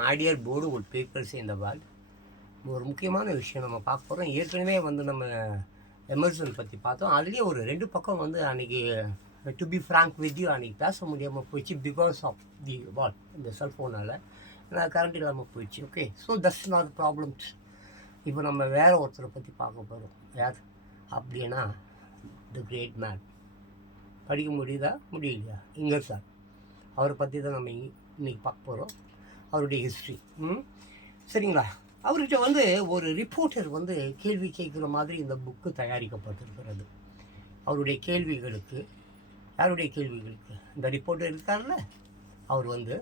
My dear Bollywood peoples in the world. ஒரு முக்கியமான விஷயம் நம்ம பார்க்க போகிறோம். ஏற்கனவே வந்து நம்ம எமர்சன் பற்றி பார்த்தோம். அதுலேயே ஒரு 2 பக்கம் வந்து அன்றைக்கி to be frank with you அன்றைக்கி பேச முடியாமல் போயிடுச்சு. பிகாஸ் ஆஃப் தி வாட் இந்த செல்ஃபோனால் கரண்ட் இல்லாமல் போயிடுச்சு. Okay, so that's not problems. இப்போ நம்ம வேறு ஒருத்தரை பற்றி பார்க்க போகிறோம். யார் அப்படின்னா தி கிரேட் மேன். படிக்க முடியுதா முடியலையா? இங்கர்சால். அவரை பற்றி தான் நம்ம இன்றைக்கி பார்க்க போகிறோம். அவருடைய ஹிஸ்ட்ரி. சரிங்களா? அவர்கிட்ட வந்து ஒரு ரிப்போர்ட்டர் வந்து கேள்வி கேட்குற மாதிரி இந்த புக்கு தயாரிக்கப்பட்டிருக்கிறது. அவருடைய கேள்விகளுக்கு, யாருடைய கேள்விகளுக்கு? இந்த ரிப்போர்ட்டர் இருக்கார்ல, அவர் வந்து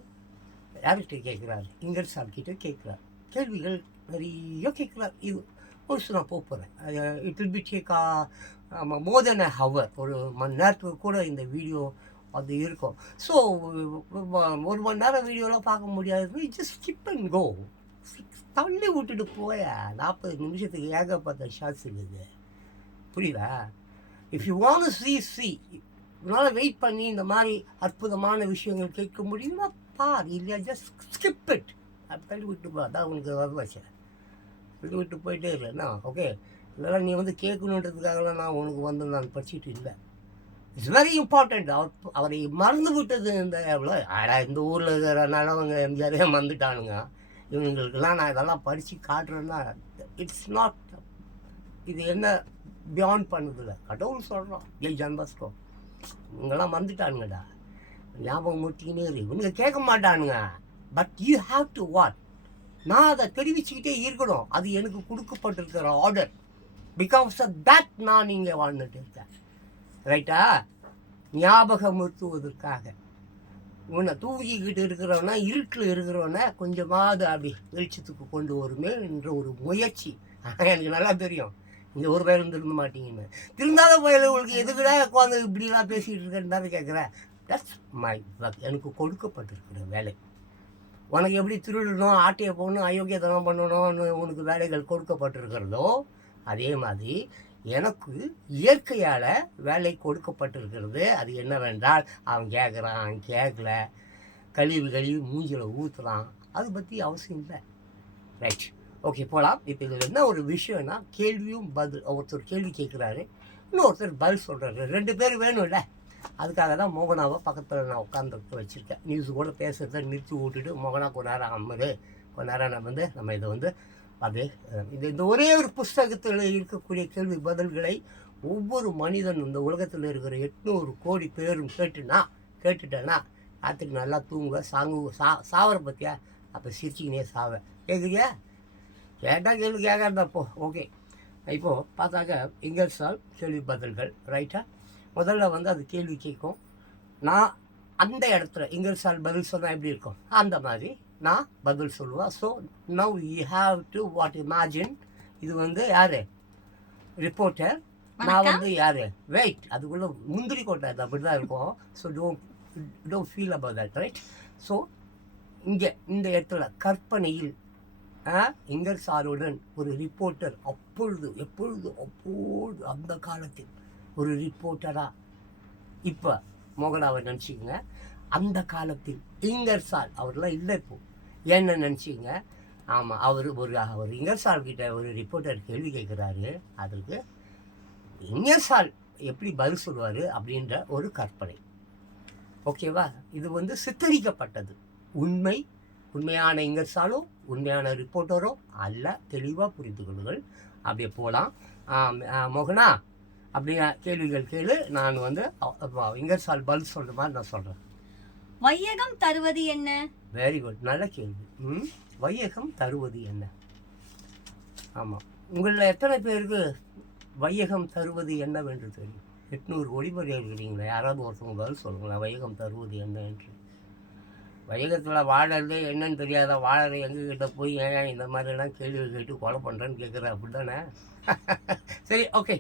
யார்கிட்ட கேட்குறாரு? இங்கர்சால் கிட்ட கேட்குறார். கேள்விகள் நிறைய கேட்குறார். இது ஒரு நான் போகிறேன். It will be take more then a hour. ஒரு மணி நேரத்துக்கு கூட இந்த வீடியோ அது இருக்கும். ஸோ ஒரு மணி நேரம் வீடியோலாம் பார்க்க முடியாது. ஜஸ்ட் ஸ்கிப் அண்ட் கோ. தள்ளி விட்டுட்டு போய 40 நிமிஷத்துக்கு ஏகப்பட்ட ஷார்ட்ஸ் இருக்குது. புரியுதா? If you want to C உன்னால் வெயிட் பண்ணி இந்த மாதிரி அற்புதமான விஷயங்கள் கேட்க முடியும்னா பார். இல்லையா ஜஸ்ட் ஸ்கிப் இட். அது தள்ளி விட்டு போ. அதான் உனக்கு வரவாச்சேன். தள்ளி விட்டு போயிட்டே இல்லைண்ணா. ஓகே, இதெல்லாம் நீ வந்து கேட்கணுன்றதுக்காகலாம் நான் உனக்கு வந்து நான் படிச்சுட்டு இல்லை. It's very important. அவரை மறந்து விட்டது இந்த எவ்வளோ இந்த ஊரில் இருக்கிற நல்லவங்க எம்ஜிஆரே மறந்துட்டானுங்க. இவங்களுக்கெல்லாம் நான் இதெல்லாம் படித்து காட்டுறேன்னா இட்ஸ் நாட், இது என்ன பியாண்ட் பண்ணுதில்ல. கடவுள் சொல்கிறோம். ஜான்பஸ்கோ இவங்கெல்லாம் மறந்துட்டானுங்கடா. ஞாபகம் முட்டிக்கினே இருக்கு. இவங்க கேட்க மாட்டானுங்க. But you have to what. நான் அதை தெரிவிச்சுக்கிட்டே இருக்கணும். அது எனக்கு கொடுக்கப்பட்டிருக்கிற ஆர்டர். பிகாஸ் ஆஃப் தட் நான் இங்கே வாழ்ந்துட்டு இருக்கேன். ரைட்டா? ஞாபகமுறுத்துவதற்காக. உன்னை தூங்கிக்கிட்டு இருக்கிறவனா, இருட்டில் இருக்கிறவனை கொஞ்சமாவது அப்படி வெளிச்சத்துக்கு கொண்டு வருமே என்ற ஒரு முயற்சி. எனக்கு நல்லா தெரியும் இந்த ஒரு பேரும் திருந்த மாட்டீங்கன்னு. திருந்தாத உங்களுக்கு எதுக்குடா உட்காந்து இப்படிலாம் பேசிகிட்டு இருக்கேன்னு தானே கேட்குறேன். That's my work. எனக்கு கொடுக்கப்பட்டிருக்கிற வேலை. உனக்கு எப்படி திருடணும், ஆட்டையை போகணும், அயோக்கியத்தனம் பண்ணணும்னு உனக்கு வேலைகள் கொடுக்கப்பட்டிருக்கிறதோ அதே மாதிரி எனக்கு இயற்கையால் வேலை கொடுக்கப்பட்டிருக்கிறது. அது என்னவென்றால் அவன் கேட்குறான், கேட்கல, கழிவு மூஞ்சில் ஊற்றுறான், அது பற்றி அவசியம் இல்லை. ரைட், ஓகே, போகலாம். இப்போ இதில் என்ன ஒரு விஷயம்னா கேள்வியும் பதில். ஒருத்தர் கேள்வி கேட்குறாரு, இன்னொருத்தர் பதில் சொல்கிறாரு. 2 பேர் வேணும்ல. அதுக்காக தான் மோகனாவை பக்கத்தில் நான் உட்காந்து வச்சுருக்கேன். நியூஸு கூட பேசுகிறத நிறுத்தி விட்டுட்டு மோகனா கொஞ்ச நேரம் நம்ம இதை வந்து அது இந்த ஒரே ஒரு புஸ்தகத்தில் இருக்கக்கூடிய கேள்வி பதில்களை ஒவ்வொரு மனிதனும் இந்த உலகத்தில் இருக்கிற 800 கோடி பேரும் கேட்டுட்டேன்னா ராத்திரி நல்லா தூங்குவேன். சாவரை பற்றியா? அப்போ சிரிச்சிக்கினே சாவேன். கேட்குறியா? கேட்டால் கேள்வி கேட்காதப்போ. ஓகே, இப்போது பார்த்தாக்க இங்கர்சால் கேள்வி பதில்கள். ரைட்டா? முதல்ல வந்து அது கேள்வி கேட்கும். நான் அந்த இடத்துல இங்கர்சால் பதில் சொன்னால் எப்படி இருக்கும் அந்த மாதிரி நான் பதில் சொல்லுவேன். So now you have to what imagine. இது வந்து யார்? ரிப்போர்ட்டர். நான் வந்து யார்? வெயிட். அதுக்குள்ளே முந்திரி கொட்டை அது அப்படி தான் இருக்கும். So don't feel about that. Right? So இங்கே இந்த இடத்துல கற்பனையில் இங்கர்சாலுடன் ஒரு ரிப்போர்ட்டர் எப்பொழுது அந்த காலத்தில் ஒரு ரிப்போர்ட்டராக. இப்போ மோகனாவை நினச்சிக்கங்க. அந்த காலத்தில் இங்கர்சால் அவர்லாம் இல்லை. இப்போ என்ன நினச்சிங்க? ஆமாம், அவர் இங்கர்சால் கிட்ட ஒரு ரிப்போர்ட்டர் கேள்வி கேட்குறாரு. அதற்கு இங்கர்சால் எப்படி பதில் சொல்லுவார் அப்படின்ற ஒரு கற்பனை. ஓகேவா? இது வந்து சித்தரிக்கப்பட்டது. உண்மையான இங்கர்சாலோ உண்மையான ரிப்போர்ட்டரோ அல்ல. தெளிவாக புரிந்து கொள்ளுங்கள். அப்படியே போகலாம். மோகனா அப்படி கேள்விகள் கேளு. நான் வந்து இங்கர்சால் பதில் சொல்கிற மாதிரி நான் சொல்கிறேன். வையகம் தருவது என்ன? வெரி குட், நல்ல கேள்வி. வையகம் தருவது என்ன? ஆமாம், உங்களில் எத்தனை பேருக்கு வையகம் தருவது என்னவென்று தெரியும்? 800 கோடி பேர் இருக்கிறீங்களா? யாராவது ஒருத்தவங்க பதில் சொல்லுங்களேன். வையகம் தருவது என்ன என்று. வையகத்தில் வாழறது என்னன்னு தெரியாத வாழற எங்ககிட்ட போய் ஏன் இந்த மாதிரிலாம் கேள்வி கேட்டு கொலை பண்ணுறேன்னு கேட்குறேன். அப்படி தானே? சரி, ஓகே.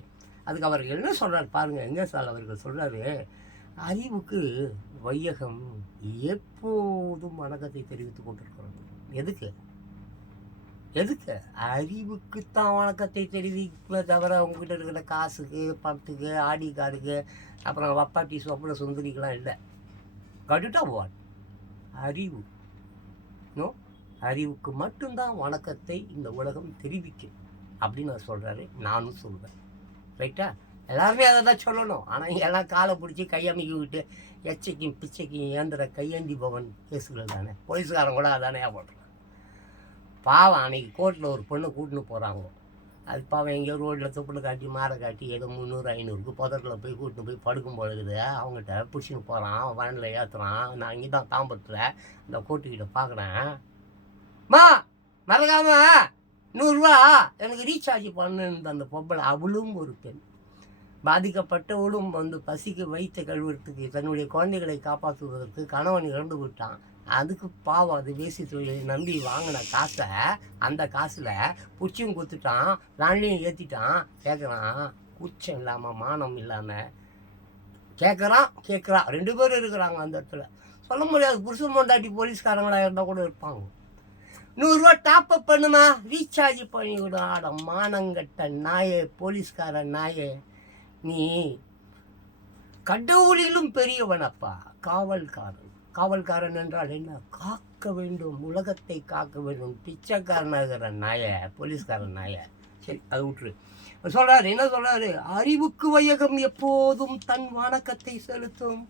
அதுக்கு அவர்கள் என்ன சொல்கிறார் பாருங்கள். இங்கர்சால் அவர்கள் சொல்கிறாரு, அறிவுக்கு வையகம் எப்போதும் வணக்கத்தை தெரிவித்து கொண்டிருக்கிறது. எதுக்கு? அறிவுக்குத்தான் வணக்கத்தை தெரிவிக்க தவிர உங்ககிட்ட இருக்கிற காசுக்கு, பணத்துக்கு, ஆடி கார்டுக்கு, அப்புறம் வப்பாட்டி சொப்பன சுந்தரிக்கெலாம் இல்லை. கடுட்டா வாட் அறிவு? நோ, அறிவுக்கு மட்டும்தான் வணக்கத்தை இந்த உலகம் தெரிவிக்கும் அப்படின்னு அவர் சொல்கிறாரு. நானும் சொல்வேன். ரைட்டா? எல்லாருமே அதை தான் சொல்லணும். ஆனால் இங்கே எல்லாம் காலை பிடிச்சி கையமைக்கி விட்டு எச்சைக்கும் பிச்சைக்கும் ஏந்திர கையேந்தி பவன் கேஸுகள் தானே. போலீஸ்காரன் கூட அதானே போடுறான். பாவம் அன்னைக்கு கோர்ட்டில் ஒரு பொண்ணை கூட்டின்னு போகிறாங்க. அது பாவம் எங்கேயோ ரோட்டில் தொப்புளை காட்டி மாடை காட்டி ஏதோ 300-500 புதரில் போய் கூட்டின்னு போய் படுக்கும் பொழுது அவங்ககிட்ட பிடிச்சின்னு போகிறான். வண்டில் ஏற்றுறான். நான் இங்கே தான் தாம்பரத்தில் இந்த கோர்ட்டுக்கிட்ட பார்க்குறேன். மா மறக்காம 100 ரூபா எனக்கு ரீசார்ஜ் பண்ணுன்னு அந்த பொம்பளை. அவளும் ஒரு பெண். பாதிக்கப்பட்டவளும் பசிக்கு வயிற்ற கழுவுறதுக்கு தன்னுடைய குழந்தைகளை காப்பாற்றுவதற்கு கணவன் இறந்து விட்டான். அதுக்கு பாவம் அது வேசி தொழிலை நம்பி வாங்கின காசை அந்த காசில் புச்சியும் குத்துட்டான், வேன்லையும் ஏற்றிட்டான். கேட்குறான், கூச்சம் இல்லாமல் மானம் இல்லாமல் கேட்குறான். 2 பேரும் இருக்கிறாங்க அந்த இடத்துல. சொல்ல முடியாது. புருஷன் பொண்டாட்டி போலீஸ்காரங்களாக இருந்தால் கூட இருப்பாங்க. 100 ரூபா டாப்அப் பண்ணுமா, ரீசார்ஜ் பண்ணி விடும். ஆட மானங்கட்ட நாயே, போலீஸ்கார நாயே, நீ கடவுளிலும் பெரியவனப்பா. காவல்காரன் என்றால் என்ன? காக்க வேண்டும், உலகத்தை காக்க வேண்டும். பிச்சைக்காரனாகிற நாய, போலீஸ்காரன் நாய. சரி, அது விட்டுரு. சொல்கிறாரு, என்ன சொல்கிறாரு? அறிவுக்கு வையகம் எப்போதும் தன் வணக்கத்தை செலுத்தும்.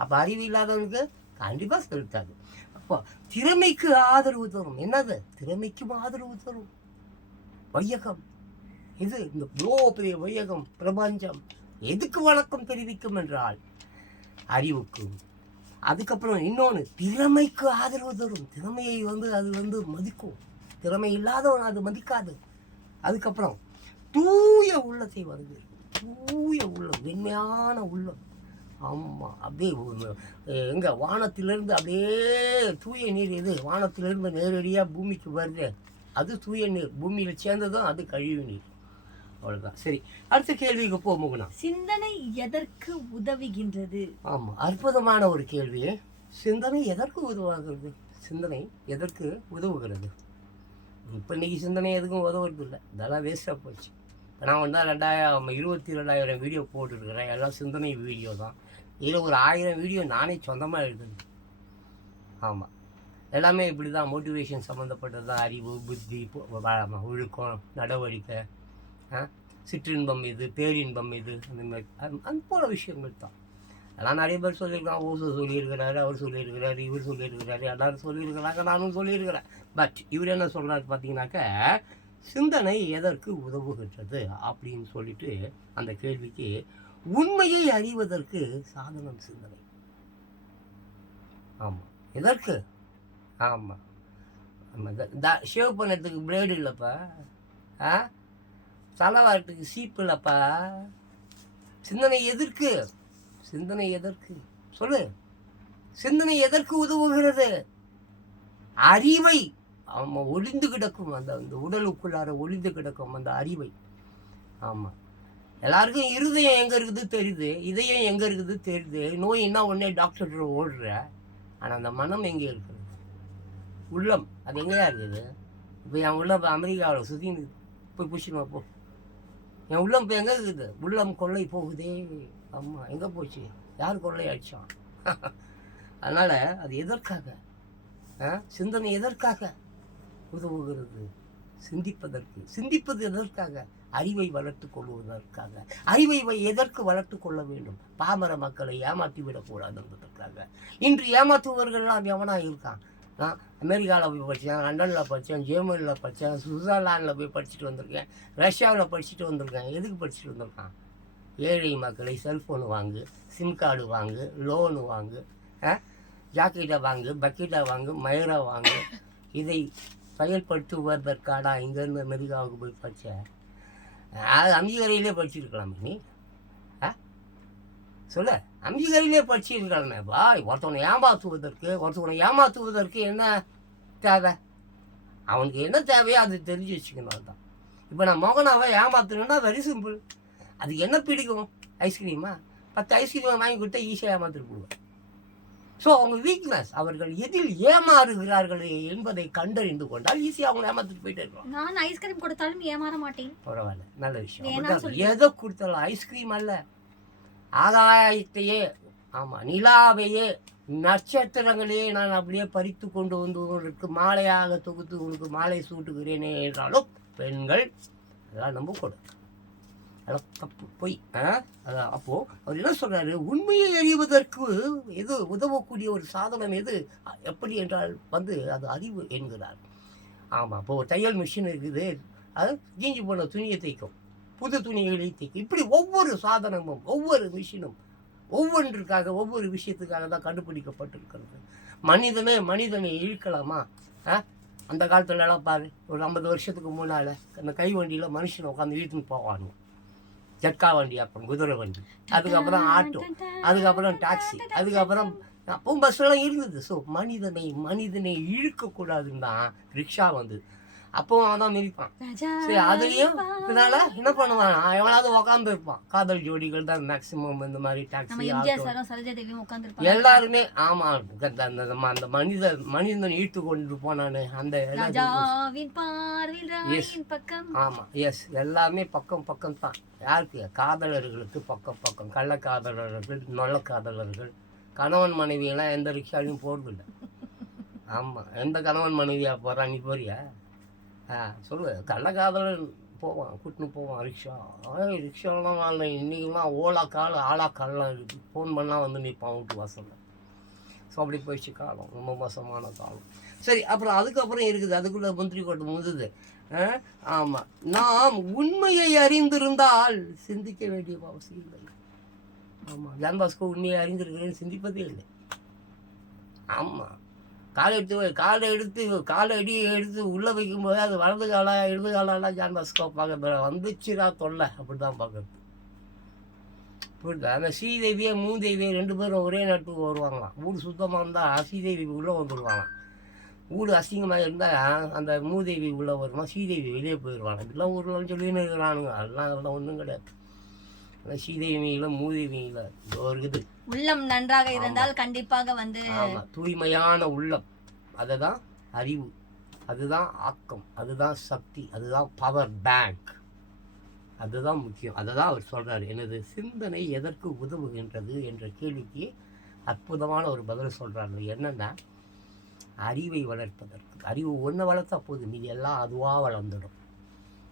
அப்போ அறிவு இல்லாதவனுக்கு கண்டிப்பாக செலுத்தாது. அப்போ திறமைக்கு ஆதரவு தரும். என்னது? திறமைக்கும் ஆதரவு தரும் வையகம். இது இந்த இவ்வளோ பெரிய வையகம், பிரபஞ்சம் எதுக்கு வணக்கம் தெரிவிக்கும் என்றால் அறிவுக்கு. அதுக்கப்புறம் இன்னொன்று, திறமைக்கு ஆதரவு தரும். திறமையை அது மதிக்கும். திறமை இல்லாதவன் அது மதிக்காது. அதுக்கப்புறம் தூய உள்ளத்தை வருது. தூய உள்ளம், வெண்மையான உள்ளம். ஆமாம், அப்படியே எங்கே வானத்திலிருந்து அப்படியே தூய நீர். எது வானத்திலிருந்து நேரடியாக பூமிக்கு வருது அது தூய நீர். பூமியில் சேர்ந்ததும் அது கழிவு நீர். அவ்வளோதான். சரி, அடுத்த கேள்விக்கு போகணும். சிந்தனை எதற்கு உதவுகின்றது? ஆமாம், அற்புதமான ஒரு கேள்வி. சிந்தனை எதற்கு உதவுகிறது? சிந்தனை எதற்கு உதவுகிறது? இப்போ இன்றைக்கி சிந்தனை எதுக்கும் உதவுறது இல்லை. இதெல்லாம் வேஸ்ட்டாக போச்சு. இப்போ நான் 22,000 வீடியோ போட்டுருக்கிறேன். எல்லாம் சிந்தனை வீடியோ தான். இதில் ஒரு 1000 வீடியோ நானே சொந்தமாக எழுதுனேன். ஆமாம், எல்லாமே இப்படி தான். மோட்டிவேஷன் சம்மந்தப்பட்டது தான். அறிவு, புத்தி, ஒழுக்கம், நடவடிக்கை, சிற்றின்பம் இது, பேரின்பம் இது, அந்த மாதிரி அது போல விஷயங்கள் தான். அதெல்லாம் நிறைய பேர் சொல்லியிருக்கான். ஓசோ சொல்லியிருக்கிறாரு, அவர் சொல்லியிருக்கிறாரு, இவர் சொல்லியிருக்கிறாரு, எல்லாரும் சொல்லியிருக்கிறாங்க, நானும் சொல்லியிருக்கிறேன். பட் இவர் என்ன சொல்கிறாரு பார்த்தீங்கன்னாக்க, சிந்தனை எதற்கு உதவுகின்றது அப்படின்னு சொல்லிட்டு அந்த கேள்விக்கு, உண்மையை அறிவதற்கு சாதனம் சிந்தனை. ஆமாம், எதற்கு? ஆமாம், ஷேவ் பண்ணுறதுக்கு பிளேடு இல்லைப்பா, தலைவாரத்துக்கு சீப்பு இல்லைப்பா. சிந்தனை எதற்கு? சிந்தனை எதற்கு சொல்லு? சிந்தனை எதற்கு உதவுகிறது? அறிவை ஆமாம், ஒளிந்து கிடக்கும் அந்த உடலுக்குள்ளார ஒளிந்து கிடக்கும் அந்த அறிவை. ஆமாம், எல்லாருக்கும் இருதயம் எங்கே இருக்குது தெரியுது, இதயம் எங்கே இருக்குது தெரியுது. நோயின்னா உடனே டாக்டர் ஓடுற. ஆனால் அந்த மனம் எங்கே இருக்குது? உள்ளம் அது எங்கேயா இருக்குது? இப்போ என் உள்ளம் அமெரிக்காவில் சுற்றின்னு போய் பிடிச்சிடுவா போ. என் உள்ளம் இப்போ எங்கே இருக்குது? உள்ளம் கொள்ளை போகுதே. ஆமாம், எங்கே போச்சு? யார் கொள்ளை அடித்தான்? அதனால் அது எதற்காக? சிந்தனை எதற்காக உதவுகிறது? சிந்திப்பதற்கு. சிந்திப்பது எதற்காக? அறிவை வளர்த்து கொள்வதற்காக. அறிவை எதற்கு வளர்த்து கொள்ள வேண்டும்? பாமர மக்களை ஏமாற்றி விடக்கூடாதுன்றதுக்காக. இன்று ஏமாற்றுவர்கள்லாம் எவனாக இருக்கான்? நான் அமெரிக்காவில் போய் படித்தேன், லண்டனில் படித்தேன், ஜெர்மனியில் படித்தேன், சுவிட்சர்லாண்டில் போய் படிச்சுட்டு வந்திருக்கேன், ரஷ்யாவில் படிச்சுட்டு வந்திருக்கேன். எதுக்கு படிச்சுட்டு வந்திருக்கான்? ஏழை மக்களை செல்ஃபோனு வாங்கு, சிம் கார்டு வாங்கு, லோனு வாங்கு, ஜாக்கெட்டை வாங்கு, பக்கெட்டை வாங்கு, மயிரை வாங்கு. இதை செயல்படுத்துவதற்காடா இங்கேருந்து அமெரிக்காவுக்கு போய் படித்தேன்? அது அம்ஜிகரையிலே படிச்சுருக்கலாமே நீ. சொல்ல, அம்ஜிகரையிலே படிச்சுருக்கலாமே வா. ஒருத்தவனை ஏமாற்றுவதற்கு என்ன தேவை? அவனுக்கு என்ன தேவையோ அது தெரிஞ்சு வச்சுக்கணும். அதுதான். இப்போ நான் மோகனாவை ஏமாத்தணுன்னா வெரி சிம்பிள். அதுக்கு என்ன பிடிக்கும்? ஐஸ்கிரீமா? 10 ஐஸ்கிரீமை வாங்கி கொடுத்தா ஈஸியாக ஏமாத்திட்டு போடுவேன். ஸோ அவங்க வீக்னஸ், அவர்கள் எதில் ஏமாறுகிறார்கள் என்பதை கண்டறிந்து கொண்டால் ஈஸியாக அவங்க ஏமாத்திட்டு போயிட்டே இருக்கலாம். நான் ஐஸ்கிரீம் கொடுத்தாலும் ஏமாற மாட்டேன். பரவாயில்ல, நல்ல விஷயம். எதை கொடுத்தாலும் ஐஸ்கிரீம் அல்ல, ஆகாயத்தையே ஆமாம், நிலாவையே நட்சத்திரங்களையே நான் அப்படியே பறித்து கொண்டு வந்து உங்களுக்கு மாலையாக தொகுத்து உங்களுக்கு மாலை சூட்டுகிறேனே என்றாலும் பெண்கள் அதெல்லாம் நம்பக்கூடாது, அதெல்லாம் தப்பு பொய். அதான் அப்போது அவர் என்ன சொல்கிறாரு, உண்மையை அறிவதற்கு எது உதவக்கூடிய ஒரு சாதனம் எது எப்படி என்றால் அது அறிவு என்கிறார். ஆமாம், இப்போ ஒரு தையல் மிஷின் இருக்குது, அது ஜீஞ்சி போன துணியை தைக்கும், புது துணிகளை தைக்கும். இப்படி ஒவ்வொரு சாதனமும் ஒவ்வொரு மிஷினும் ஒவ்வொன்றுக்காக ஒவ்வொரு விஷயத்துக்காக தான் கண்டுபிடிக்கப்பட்டிருக்கிறது. மனிதனை இழுக்கலாமா? அந்த காலத்துலலாம் பாரு, ஒரு 50 வருஷத்துக்கு முன்னால் அந்த கை வண்டியில் மனுஷனை உட்காந்து இழுத்துன்னு போவானுங்க. ஜட்கா வண்டி, அப்புறம் குதிரை வண்டி, அதுக்கப்புறம் ஆட்டோ, அதுக்கப்புறம் டாக்ஸி, அதுக்கப்புறம் அப்பவும் பஸ்ஸெல்லாம் இருந்தது. ஸோ மனிதனை இழுக்கக்கூடாதுன்னு தான் ரிக்ஷா வந்து அப்பவும் அவன் தான் மிதிப்பான். சரி, அதுலேயும் இதனால என்ன பண்ணுவான், எவனாவது உட்காந்து இருப்பான். காதல் ஜோடிகள் தான் மேக்சிமம் இந்த மாதிரி டாக்ஸி, எல்லாருமே. ஆமாம், அந்த மனிதன் இழுத்து கொண்டு போனானு அந்த ஆமாம், எஸ், எல்லாமே பக்கம் தான். யாருக்கு? காதலர்களுக்கு பக்கம், கள்ளக்காதலர்கள், நொல்லக்காதலர்கள். கணவன் மனைவியெல்லாம் எந்த ரிக்ஷாலையும் போகிறதில்ல. ஆமாம், எந்த கணவன் மனைவியாக போகிறான்? நீ போறியா? சொல்லு. கள்ளக்காதலன் போவான், கூட்டின்னு போவான் ரிக்ஷாலாம் வரல. இன்றைக்கெல்லாம் ஆளாக்காலெலாம் இருக்குது. ஃபோன் பண்ணால் வந்து நிற்பான் வீட்டு வாசலில். ஸோ அப்படி போயிடுச்சு காலம், ரொம்ப மோசமான காலம். சரி, அப்புறம் அதுக்கப்புறம் இருக்குது, அதுக்குள்ளே முந்திரி கோட்டை முதுது. ஆமாம், நாம் உண்மையை அறிந்திருந்தால் சிந்திக்க வேண்டிய அவசியம் இல்லை. ஆமாம், ஜான் பாஸ்கோ உண்மையை அறிந்திருக்கிறேன்னு சிந்திப்பதே இல்லை. ஆமாம், காலை அடி எடுத்து உள்ளே வைக்கும்போது அது வலது காலா இடது காலாலாம் ஜான் பாஸ்கோ பார்க்க வந்துச்சுரா தொல்லை, அப்படி தான் பார்க்குறது. புரியுதா? அந்த ஸ்ரீதேவியை மூதேவியை 2 பேரும் ஒரே நேரத்துக்கு வருவாங்களாம். வீடு சுத்தமாக இருந்தால் ஸ்ரீதேவி உள்ளே வந்துடுவாங்களாம். வீடு அசிங்கமாக இருந்தால் அந்த மூதேவி உள்ளே வருமா, ஸ்ரீதேவி வெளியே போயிடுவாங்க. இதெல்லாம் ஊரில் சொல்லின்னு இருக்கிறானுங்க. அதெல்லாம் ஒன்றும் கிடையாது. ஆனால் ஸ்ரீதேவியில் மூதேவியில் இருக்குது. உள்ளம் நன்றாக இருந்தால் கண்டிப்பாக ஆமாம், தூய்மையான உள்ளம், அதுதான் அறிவு, அதுதான் ஆக்கம், அதுதான் சக்தி, அதுதான் பவர் பேங்க், அதுதான் முக்கியம். அதை தான் அவர் சொல்கிறார். எனது சிந்தனை எதற்கு உதவுகின்றது என்ற கேள்விக்கு அற்புதமான ஒரு பதில் சொல்கிறாரு. என்னென்னா, அறிவை வளர்ப்பதற்கு. அறிவு ஒன்றை வளர்த்தா போதும், மீதி எல்லாம் அதுவாக வளர்ந்துடும்.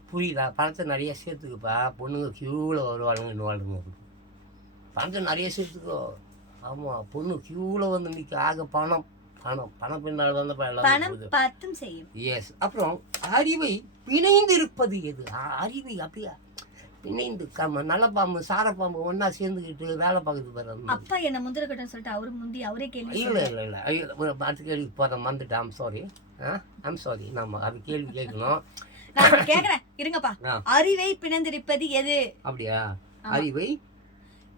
புரியுதா? பணத்தை நிறைய சேர்த்துக்குப்பா, பொண்ணுங்க க்யூவில் வருவானுங்கன்னு வாழ்ந்துங்க. பணத்தை நிறைய சேர்த்துக்கோ. ஆமாம், பொண்ணு க்யூவில் வந்து நிற்க. ஆக பணம் பின்னால் வந்து பணம் செய்யும். எஸ். அப்புறம் அறிவை பிணைந்திருப்பது எது? அறிவை அப்படியா பிணைந்து நல்ல பாம்பு சாரப்பாம்பு ஒன்றா சேர்ந்துக்கிட்டு வேலை பார்க்குது பாரு. அப்பா என்ன முந்திர கட்டம் சொல்லிட்டு அவரே கேள்வி. இல்லை அடுத்த கேள்விக்கு போகிறேன், வந்துட்டேன். ஐம் சாரி நம்ம அது கேள்வி கேட்கணும். நான் கேக்குறேன், இருங்கப்பா. அறிவை பிணைந்திருப்பது எது? அப்படியா? அறிவை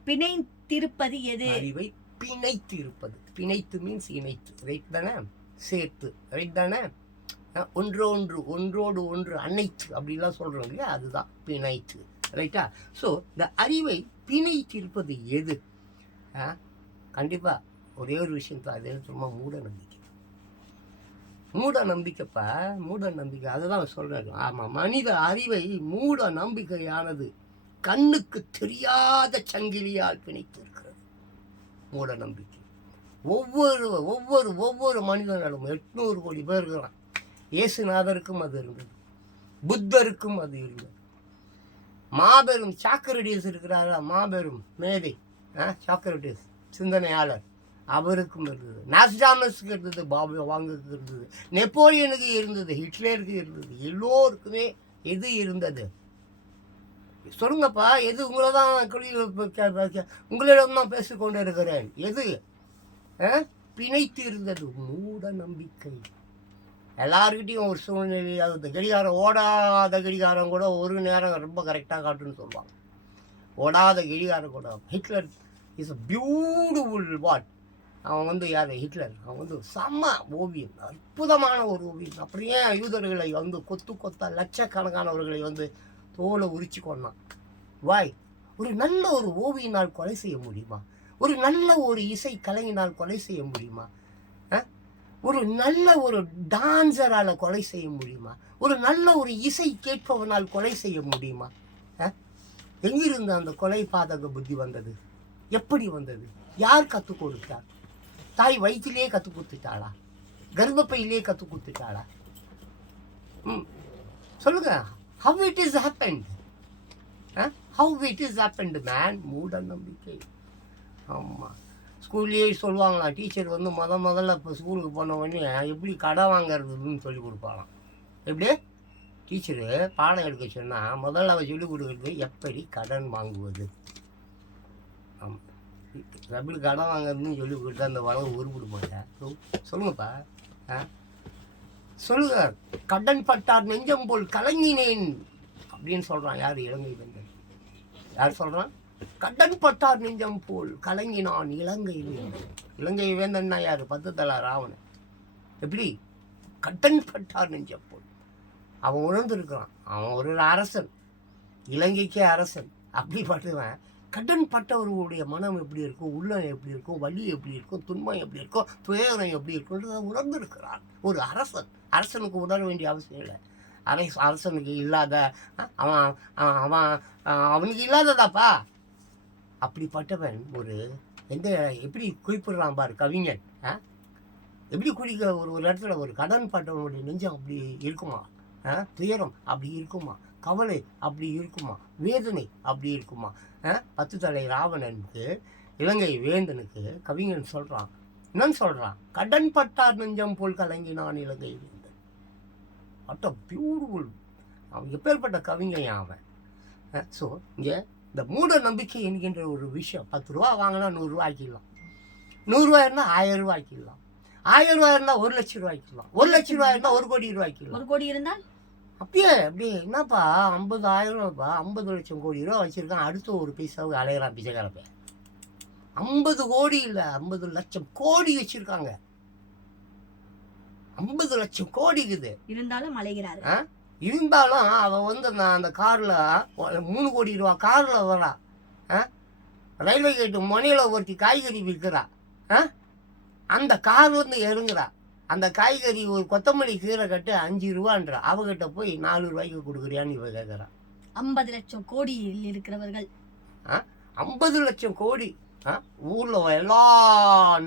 பிணைத்திருப்பது எது? அறிவை பிணைத்து இருப்பது. பிணைத்து மீன்ஸ் இணைத்து, ரைட் தானே? சேர்த்து, ரைட் தானே? ஒன்றோடு ஒன்று அணைத்து அப்படிலாம் சொல்கிறோம் இல்லையா, அதுதான் பிணைத்து, ரைட்டா? ஸோ இந்த அறிவை பிணைத்திருப்பது எது? கண்டிப்பாக ஒரே ஒரு விஷயம் தான், அது சும்மா மூட நம்பிக்கை. அதுதான் சொல்கிறாரு. ஆமாம், மனித அறிவை மூட நம்பிக்கையானது கண்ணுக்கு தெரியாத சங்கிலியால் பிணைத்திருக்கிறது. மூட நம்பிக்கை ஒவ்வொரு மனிதனிடம் 800 கோடி பேர் இருக்கிறான். இயேசுநாதருக்கும் அது இருந்தது, புத்தருக்கும் அது இருந்தது. மாபெரும் சாக்ரடீஸ் இருக்கிறாரா, மாபெரும் மேதை சாக்ரடீஸ் சிந்தனையாளர், அவருக்கும் இருந்தது. நாஸ்டாமஸுக்கு இருந்தது, பாபு வாங்குக்கு இருந்தது, நெப்போலியனுக்கு இருந்தது, ஹிட்லருக்கு இருந்தது. எல்லோருக்குமே எது இருந்தது சொல்லுங்கப்பா? எது? உங்களை தான் உங்களிடம் தான் பேசிக்கொண்டு இருக்கிறேன். எது பிணைத்து இருந்தது? மூட நம்பிக்கை. எல்லாருக்கிட்டையும் ஒரு சூழ்நிலை, அது கடிகாரம், ஓடாத கடிகாரம் கூட ஒரு நேரம் ரொம்ப கரெக்டாக காட்டுன்னு சொல்லுவாங்க. ஓடாத கடிகாரம் கூட. Hitler is a beautiful what. அவன் வந்து யார்? ஹிட்லர். அவன் வந்து செம்ம ஓவியம், அற்புதமான ஒரு ஓவியம். அப்படியே யூதர்களை வந்து கொத்தா லட்சக்கணக்கானவர்களை வந்து தோலை உரிச்சு கொண்டான். வாய், ஒரு நல்ல ஒரு ஓவியினால் கொலை செய்ய முடியுமா? ஒரு நல்ல ஒரு இசை கலைஞனால் கொலை செய்ய முடியுமா? ஒரு நல்ல ஒரு டான்ஸரால் கொலை செய்ய முடியுமா? ஒரு நல்ல ஒரு இசை கேட்பவனால் கொலை செய்ய முடியுமா? எங்கிருந்து அந்த கொலை பாதக புத்தி வந்தது? எப்படி வந்தது? யார் கற்றுக் கொடுத்தார்? தாய் வயிற்றிலேயே கற்றுக் கொடுத்துட்டாளா? கர்ப்பப்பையிலேயே கற்றுக் கொடுத்துட்டாளா? சொல்லுங்க. How it is happened? How it is happened, man? மூட நம்பிக்கை. ஆமாம், ஸ்கூல்லேயே சொல்லுவாங்களாம், டீச்சர் வந்து முதல்ல இப்போ ஸ்கூலுக்கு போன உடனே எப்படி கடன் வாங்கிறதுன்னு சொல்லி கொடுப்பாங்களாம். எப்படி டீச்சரு பாடம் எடுக்க சொன்னால் முதல்ல அவள் சொல்லிக் கொடுக்குறது எப்படி கடன் வாங்குவது. ஆமாம், எப்படி கடன் வாங்குறதுன்னு சொல்லி கொடுத்தா அந்த வளவு உருப்பிட மாட்டேன். சொல்லுங்கப்பா. சொல்லுங்க. கடன் பட்டார் நெஞ்சம் போல் கலங்கினேன் அப்படின்னு சொல்கிறான். யார்? இலங்கை வேந்தன். யார் சொல்கிறான்? கடன் பட்டார் நெஞ்சம் போல் கலங்கினான் இலங்கை வேந்தன். இலங்கை வேந்தன்னா யார்? 10 தலை ராவணன். எப்படி கடன் பட்டார் நெஞ்சம் போல் அவன் உணர்ந்துருக்கிறான். அவன் ஒரு அரசன், இலங்கைக்கே அரசன். அப்படிப்பட்டவன் கடன் பட்டவர்களுடைய மனம் எப்படி இருக்கும், உள்ளம் எப்படி இருக்கும், வலி எப்படி இருக்கும், துன்பம் எப்படி இருக்கும், துயரம் எப்படி இருக்கும்ன்றதை உணர்ந்திருக்கிறான். ஒரு அரசன். அரசனுக்கு உணர வேண்டிய அவசியம் இல்லை. அரசனுக்கு இல்லாத அவனுக்கு இல்லாததாப்பா. அப்படிப்பட்டவன் ஒரு எந்த எப்படி குறிப்பிடுறான் பாரு கவிஞன். எப்படி குறிக்க ஒரு இடத்துல ஒரு கடன் பட்டவனுடைய நெஞ்சம் அப்படி இருக்குமா? துயரம் அப்படி இருக்குமா? கவலை அப்படி இருக்குமா? வேதனை அப்படி இருக்குமா? 10 தலை ராவணனுக்கு, இலங்கை வேந்தனுக்கு கவிஞன் சொல்கிறான். என்னன்னு சொல்கிறான்? கடன் பட்டார் நெஞ்சம் போல் கலங்கினான் இலங்கை வேந்தன். அட்ட பியூட்டிஃபுல். அவன் எப்பேற்பட்ட கவிஞன் அவன். ஸோ இங்கே இந்த மூட நம்பிக்கை என்கின்ற ஒரு விஷயம். 10 ரூபா வாங்கினா 100 ரூபா ஆக்கிடலாம். 100 ரூபா இருந்தால் 1000 ரூபா ஆக்கிடலாம். 1000 ரூபா இருந்தால் 1 லட்சம் ரூபா ஆக்கிடலாம். 1 லட்சம் ரூபா இருந்தால் 1 கோடி ரூபா ஆக்கிடலாம். 1 கோடி இருந்தால் அப்படியே என்னப்பா 50,000 ரூபாப்பா, 50 லட்சம் கோடி ரூபா வச்சுருக்கான். அடுத்த ஒரு பைசாவுக்கு அலைகிறான் பிச்சைக்காரப்ப. 50 கோடி இல்லை, 50 லட்சம் கோடி வச்சுருக்காங்க. 50 லட்சம் கோடி இருக்குது. இருந்தாலும் அலைகிறாரு. இருந்தாலும் அவன் வந்து அந்த காரில் 3 கோடி ரூபா காரில் வரா. ரயில்வே கேட்டு முனையில் ஒருத்தி காய்கறி விற்கிறா. அந்த கார்லேருந்து இறங்குறா. அந்த காய்கறி ஒரு கொத்தமல்லி கீரை கட்டு 5 ரூபான்றா. அவகிட்ட போய் 4 ரூபாய்க்கு கொடுக்குறியான்னு இவ கேட்குறான். 50 லட்சம் கோடியில் இருக்கிறவர்கள் 50 லட்சம் கோடி. ஊரில் எல்லா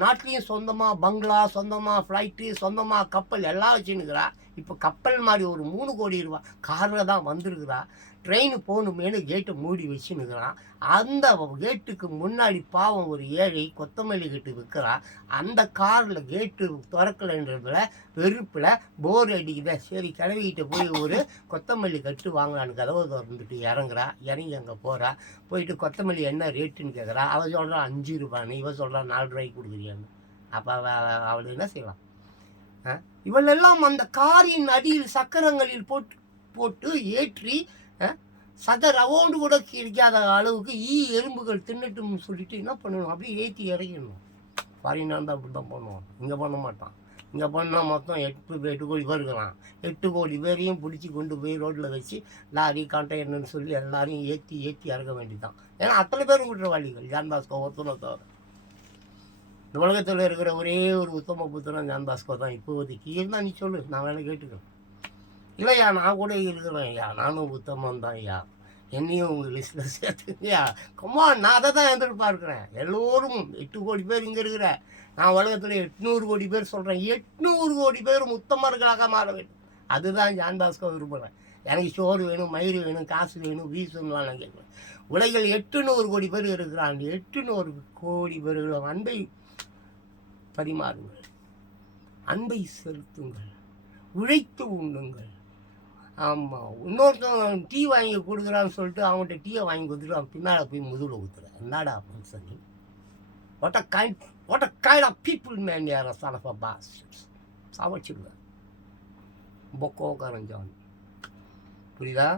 நாட்டிலையும் சொந்தமாக பங்களா, சொந்தமாக ஃப்ளைட்டு, சொந்தமாக கப்பல் எல்லாம் வச்சுன்னுக்கிறா. இப்போ கப்பல் மாதிரி ஒரு 3 கோடி ரூபா காரில் தான் வந்திருக்கிறா. ட்ரெயின் போகணுமேனு கேட்டை மூடி வச்சுன்னுக்கிறான். அந்த கேட்டுக்கு முன்னாடி பாவம் ஒரு ஏழை கொத்தமல்லி கட்டு விற்கிறான். அந்த காரில் கேட்டு திறக்கலைன்றதுல வெறுப்பில் போர் அடிக்குதா, சரி கிளவிக்கிட்ட போய் ஒரு கொத்தமல்லி கட்டு வாங்கலான்னு கதவை திறந்துட்டு இறங்குறா. இறங்கி அங்கே போகிறா. போயிட்டு கொத்தமல்லி என்ன ரேட்டுன்னு கேட்குறா. அவள் சொல்கிறான் 5 ரூபான்னு. இவன் சொல்கிறான் 4 ரூபாய்க்கு கொடுக்குறியான்னு. அப்போ அவள் என்ன செய்யலாம்? இவளெல்லாம் அந்த காரின் அடியில் சக்கரங்களில் போட்டு ஏற்றி சத ரவுண்டு கூட கிடைக்காத அளவுக்கு எறும்புகள் தின்னுட்டுன்னு சொல்லிட்டு என்ன பண்ணணும்? அப்படியே ஏற்றி இறங்கிடணும். ஃபாரினாக தான் அப்படி தான் பண்ணுவோம். இங்கே பண்ண மாட்டான். இங்கே பண்ணால் மொத்தம் 8 கோடி பேர் இருக்கிறான். 8 கோடி பேரையும் பிடிச்சி கொண்டு போய் ரோட்டில் வச்சு லாரி கண்டெய்னர்னு சொல்லி எல்லாரையும் ஏற்றி இறக்க வேண்டியதான். ஏன்னா அத்தனை பேரும் குற்றவாளிகள். ஜான் பாஸ்கோ ஒருத்தனை தவிர இந்த உலகத்தில் இருக்கிற ஒரே ஒரு உத்தம புத்திரன் ஜான் பாஸ்கோ தான். இப்போதைக்கு இருந்தால் நீ சொல்லு, நான் வேலை கேட்டுக்கிறேன். இல்லையா, நான் கூட இருக்கிறேன் ஐயா, நானும் உத்தமம் தான் ஐயா, என்னையும் உங்கள் லிஸ்ட்டில் சேர்த்துங்கய்யா. கம்மான், நான் அதை தான் எதிர்பார்க்குறேன். எல்லோரும் 8 கோடி பேர் இங்கே இருக்கிற, நான் உலகத்தில் 800 கோடி பேர் சொல்கிறேன். 800 கோடி பேரும் உத்தமர்களாக மாற வேண்டும். அதுதான் ஜான் பாஸ்கோ விரும்புகிறேன். எனக்கு சோறு வேணும், மயிறு வேணும், காசு வேணும், வீசுலாம் நான் கேட்குறேன். உலகில் 800 கோடி பேர் இருக்கிறான். 800 கோடி பேர்களும் அன்பை பரிமாறுங்கள், அன்பை செலுத்துங்கள், உழைத்து உண்ணுங்கள். ஆமாம், இன்னொருத்தன் டீ வாங்கி கொடுக்குறான்னு சொல்லிட்டு அவன்கிட்ட டீயை வாங்கி கொடுத்துட்டு அவன் பின்னால் போய் முதுகில் ஊற்றுறேன். என்னடா மனுஷன்? what a kind of people man, யார son of a bastard. சாவச்சிடுவேன் பொக்கோக்காரன். புரியுதா?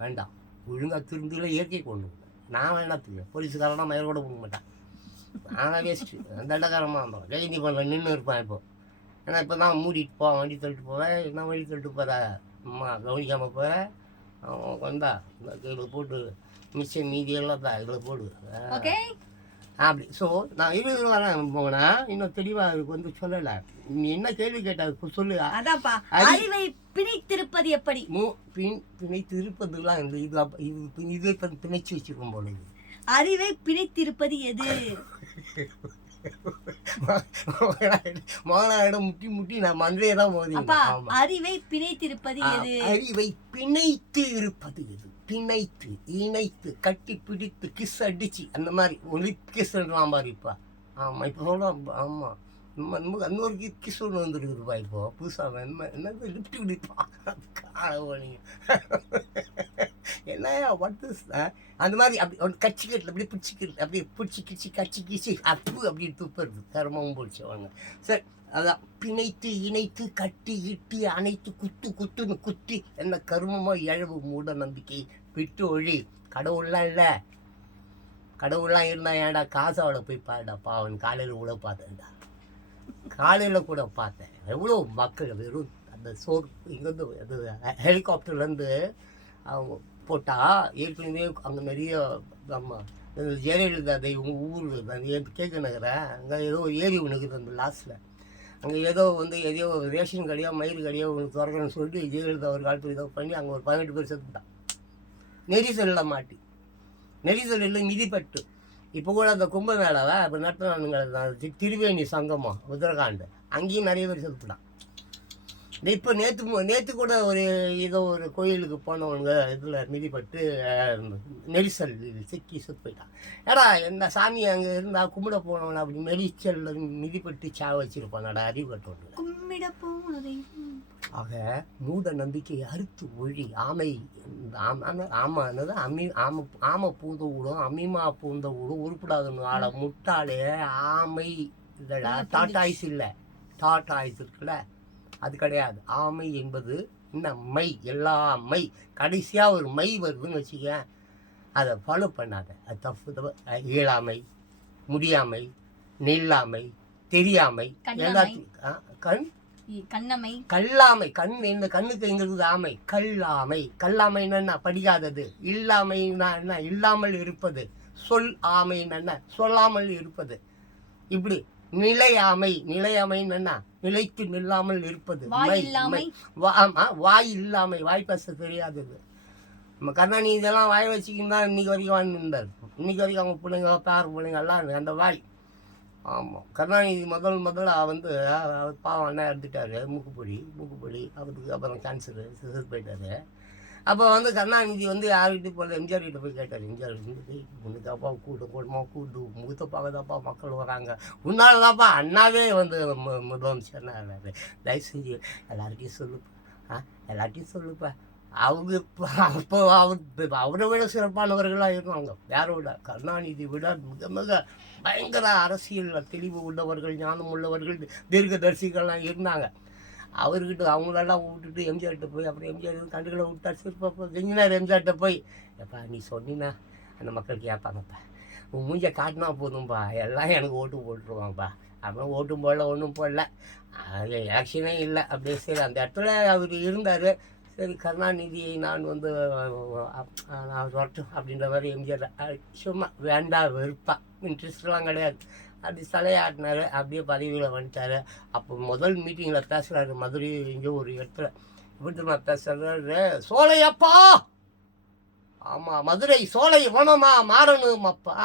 வேண்டாம். ஒழுங்காக திருந்தில இயற்கை கொண்டு நான் வேண்டாம் தெரியும். போலீஸுக்காரனா மயிர் கூட போக மாட்டேன். நானும் வேஸ்ட்டு தண்டக்காரமாக இருந்தோம். ஜெயந்தி பண்ண நின்று இருப்பான். இப்போ ஏன்னா இப்போ தான் மூடிட்டு போவேன், வண்டி தள்ளிட்டு போவேன். என்ன வண்டி தள்ளிட்டு போகிற அம்மா கவனிக்காமல் போகிறேன். அவன் வந்தா இதில் போட்டு மிச்சம் மீதியெல்லாம் தான் இதில் போடு அப்படி. ஸோ நான் இரு வரேன் போனா இன்னும் தெளிவாக அதுக்கு வந்து சொல்லலை. நீ என்ன கேள்வி கேட்டா சொல்லு. அதான்ப்பா, அறிவை பிணைத்திருப்பது எப்படி? பிணைத்திருப்பதுலாம் இது பிணைச்சு வச்சிருக்கும் போல. இது அறிவை பிணைத்திருப்பது எது? மோகனாயிடம் முட்டி முட்டி நான் மன்றையே தான் மோதி. அப்பா, அறிவை பிணைத்திருப்பது எது? அறிவை பிணைத்து இருப்பது எது? பிணைத்து, இணைத்து, கட்டி பிடித்து, கிஸ் அடிச்சு, அந்த மாதிரி ஒளி கிஸ்ன்றான் பாரு இப்போ. ஆமாம், இப்போ சொல்கிறோம். ஆமாம், நமக்கு அந்த ஒரு கிஸ் ஒன்று வந்துருக்குதுப்பா இப்போ புதுசாக. என்னது லிப்ட் குடிப்பா காலவழிங்க என்னையா பட்டு அந்த மாதிரி அப்படி ஒன்று கட்சிக்கட்டில் அப்படியே பிடிச்சிக்கிட்டு அப்படியே பிடிச்சி கிச்சு கட்சி கிச்சு அப்பு அப்படி துப்புறது கர்மமும் பிடிச்சவங்க. சரி, அதான் பிணைத்து இணைத்து கட்டி இட்டி அணைத்து குத்து குத்துன்னு குத்தி என்ன கர்மமோ இழவு மூட நம்பிக்கை விட்டு ஒழி. கடவுள்லாம் இல்லை, கடவுள்லாம் இருந்தால் ஏன்டா காசாவோட போய் பாருடாப்பா. அவன் காலையில் கூட பார்த்தேன்டா, காலையில் கூட பார்த்தேன். எவ்வளோ மக்கள் வெறும் அந்த சோறு இங்கேருந்து அது ஹெலிகாப்டர்லேருந்து அவங்க போட்டால் ஏற்கனவே அங்கே நிறைய நம்ம ஜெயலலிதா உங்கள் ஊர் நான் கேட்க நகரேன். அங்கே ஏதோ ஏரி ஒன்று இருக்குது அந்த லாஸ்ட்டில். அங்கே ஏதோ ஏதோ ரேஷன் கடையோ மயில் கடையோ ஒன்று திறக்கணும்னு சொல்லிட்டு ஜெயலலிதா ஒரு காலத்தில் ஏதோ பண்ணி அங்கே ஒரு 18 பேர் செத்துட்டான் நெரிசலில் மாட்டி. நெரிசலில் மிதிப்பட்டு. இப்போ கூட அந்த கும்பமேளாவை இப்போ நடத்தினானுங்க திருவேணி சங்கமம் உத்தரகாண்ட், அங்கேயும் நிறைய பேர் செத்துட்டான். இப்போ நேற்று கூட ஒரு ஏதோ ஒரு கோயிலுக்கு போனவனுங்க இதில் மிதிப்பட்டு நெரிசல் சிக்கி செத்து போயிட்டான். ஏடா என்ன சாமி அங்கே இருந்தால் கும்பிட போனவன அப்படி நெரிசலில் மிதிப்பட்டு சாவ வச்சிருப்பானடா அறிவு கட்டோன்னு. ஆக மூட நம்பிக்கை அறுத்து ஒழி. ஆமை ஆமானது ஆமை பூந்த விடும், அம்மிமா பூந்த விடும், உருப்படாதுன்னு ஆட முட்டாளே. ஆமை இதடா டாட்டாய்ஸ் இல்லை, டாட்டாய்ஸ் இருக்குல்ல அது கிடையாது. ஆமை என்பது என்ன மை, எல்லா மை கடைசியாக ஒரு மை வருதுன்னு வச்சுக்க, அதை ஃபாலோ பண்ணாத. அது தப்பு. இயலாமை, முடியாமை, நில்லாமை, தெரியாமை, எல்லாத்தையும் கண் கண்ணமை, கல்லாமை. கண் என்ன? கண்ணுக்கு எங்க இருக்குது ஆமை? கல்லாமை. கல்லாமைன்னா என்ன? படிக்காதது. இல்லாமைன்னா என்ன? இல்லாமல் இருப்பது. சொல் ஆமைன்னு என்ன? சொல்லாமல் இருப்பது. இப்படி நிலையாமை. நிலையாமைன்னு என்ன? நிலைத்து நில்லாமல் இருப்பது. வாய் இல்லாமை, வாய் பேச தெரியாதது. நம்ம கருணாநிதி இதெல்லாம் வாய் வச்சுக்கின்னு தான் இன்னைக்கு வரைக்கும் வாழ்ந்துருந்தார். இன்னைக்கு வரைக்கும் அவங்க பிள்ளைங்க பேர பிள்ளைங்க எல்லாம் அந்த வாய். ஆமாம், கருணாநிதி முதல்ல பாவம் அண்ணா எடுத்துட்டாரு. மூக்குப்பொடி அவருக்கு அப்புறம் கேன்சரு செத்து போயிட்டாரு. அப்போ கருணாநிதி யார்கிட்ட போல எம்ஜிஆர் கிட்ட போய் கேட்டார். எம்ஜிஆர் உனக்கு அப்பா கூட்டு முகத்தை பார்க்கதாப்பா மக்கள் வராங்க, உன்னால தான்ப்பா அண்ணாவே முதலமைச்சர்னா தயவு செஞ்சு எல்லார்கிட்டையும் சொல்லுப்பா, எல்லார்கிட்டையும் சொல்லுப்பா. அவங்க அப்போ அவரை விட சிறப்பானவர்களாக இருந்தாங்க. யாரை விட? கருணாநிதி விட மிக மிக பயங்கர அரசியல் தெளிவு உள்ளவர்கள், ஞானம் உள்ளவர்கள், தீர்க்கதரிசிகள்லாம் இருந்தாங்க. அவர்கிட்ட அவங்களெல்லாம் விட்டுட்டு எம்ஜிஆர்கிட்ட போய் அப்புறம் எம்ஜிஆர் கண்டுகளை விட்டா சிறப்பாக கெஞ்சினார். எம்ஜிஆர்கிட்ட போய் எப்பா நீ சொன்னீங்கன்னா அந்த மக்கள் கேட்பாங்கப்பா, உன் மூஞ்சை காட்டினா போதும்பா, எல்லாம் எனக்கு ஓட்டு போட்டுருவாங்கப்பா. அப்புறம் ஓட்டும் போடல, ஒன்றும் போடல, எலெக்ஷனே இல்லை. அப்படியே சரி அந்த இடத்துல அவர் இருந்தார். சரி கருணாநிதியை நான் நான் வரட்டும் அப்படின்ற மாதிரி எம்ஜிஆர் சும்மா வேண்டாம் வெறுப்பா, இன்ட்ரெஸ்ட்லாம் கிடையாது, அப்படி தலையாட்டினார். அப்படியே பதவியில் வந்துட்டார். அப்போ முதல் மீட்டிங்கில் பேசுகிறாரு மதுரை இங்கே ஒரு இடத்துல. எப்படி பேசுகிறாரு? சோலையப்பா, ஆமாம் மதுரை சோலை வனமா மாறணுமப்பா.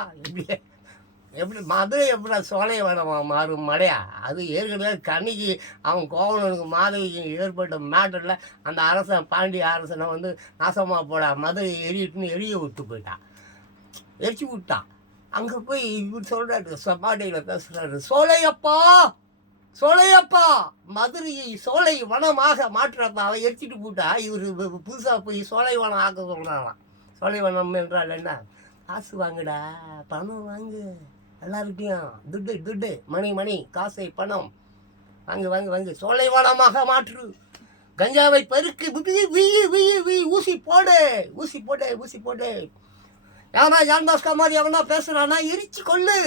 எப்படி மதுரை எப்படி சோலை வனமா மாறும் மழையா? அது ஏற்கனவே கண்ணிக்கு அவன் கோவலனுக்கு மாதவிக்கு ஏற்பட்ட மேட்டரில் அந்த அரசன் பாண்டிய அரசனை நாசமாக போட மதுரை எரிட்டுன்னு எரிய விட்டு போயிட்டான், எரிச்சு விட்டான். அங்கே போய் இவர் சொல்கிறாரு, சபாடையில் பேசுகிறாரு, சோலையப்பா மதுரையை சோலை வனமாக மாற்றப்பா. அவன் எரிச்சிட்டு போட்டா இவர் புதுசாக போய் சோலை வனம் ஆக்க சொல்கிறாங்களாம். சோலை வனம் என்றால் என்ன? காசு வாங்குடா, பணம் வாங்கு, எல்லாருக்கிட்டையும் துட்டு மணி காசை பணம் வாங்கு, சோலை வனமாக மாற்று, கஞ்சாவை பருக்கு, ஊசி போடு. ஏன்னா ஜான்பாஸ்கா மாதிரி எவனா பேசுகிறானா எரிச்சு கொள்ளு.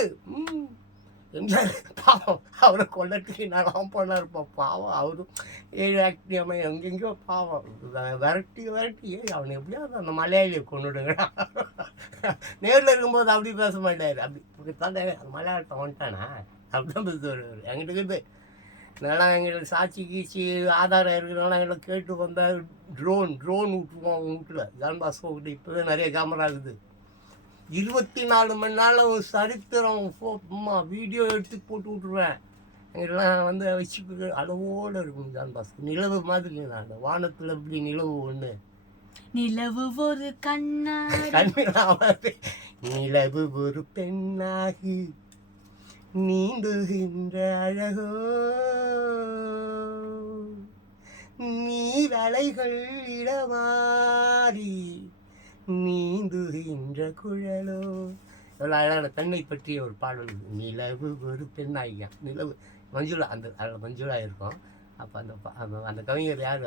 எம்ஜிஆர் பாவம் அவரை கொள்ளட்டுக்கு நான் போனார்ப்பா. பாவம் அவரும் 7 ஆக்டியம்மா எங்கெங்கோ பாவம் விரட்டி அவனை எப்படியாவது அந்த மலையாளியை கொண்டுடுங்கடா. நேரில் இருக்கும்போது அப்படி பேச மாட்டார். அப்படி தாண்டே அந்த மலையாளத்தை வந்துட்டானா அப்படிதான் பேசுவார். என்கிட்ட இருக்குது இதெல்லாம் எங்களுக்கு சாட்சி கீச்சி ஆதாரம் இருக்கிறனால எங்களை கேட்டு வந்தால் ட்ரோன் விட்டுருவோம் அவங்க வீட்டில். ஜான்பாஸ்கோ கிட்ட இப்போவே நிறைய கேமரா இருக்குது. 24 மணி நேரம் ஒரு சரித்திரம் வீடியோ எடுத்து போட்டு விட்ருவேன். எல்லாம் வந்து வச்சு அளவோடு இருக்கும் ஜான் பாஸ்கர். நிலவு மாதிரி நான் வானத்தில் இப்படி நிலவு ஒன்று, நிலவு ஒரு கண்ணாடி, கண்ணாவது நிலவு ஒரு பெண்ணாகி நீந்துகின்ற அழகோ, நீர் அலைகள் இடமாறி நீந்துகின்ற குழலோ. எவ்வளோ அழகான பெண்ணை பற்றிய ஒரு பாடல். நிலவு ஒரு பெண்ணாகியா, நிலவு மஞ்சுளா, அந்த அதில் மஞ்சுளா இருக்கும். அப்போ அந்த கவிஞர் யார்,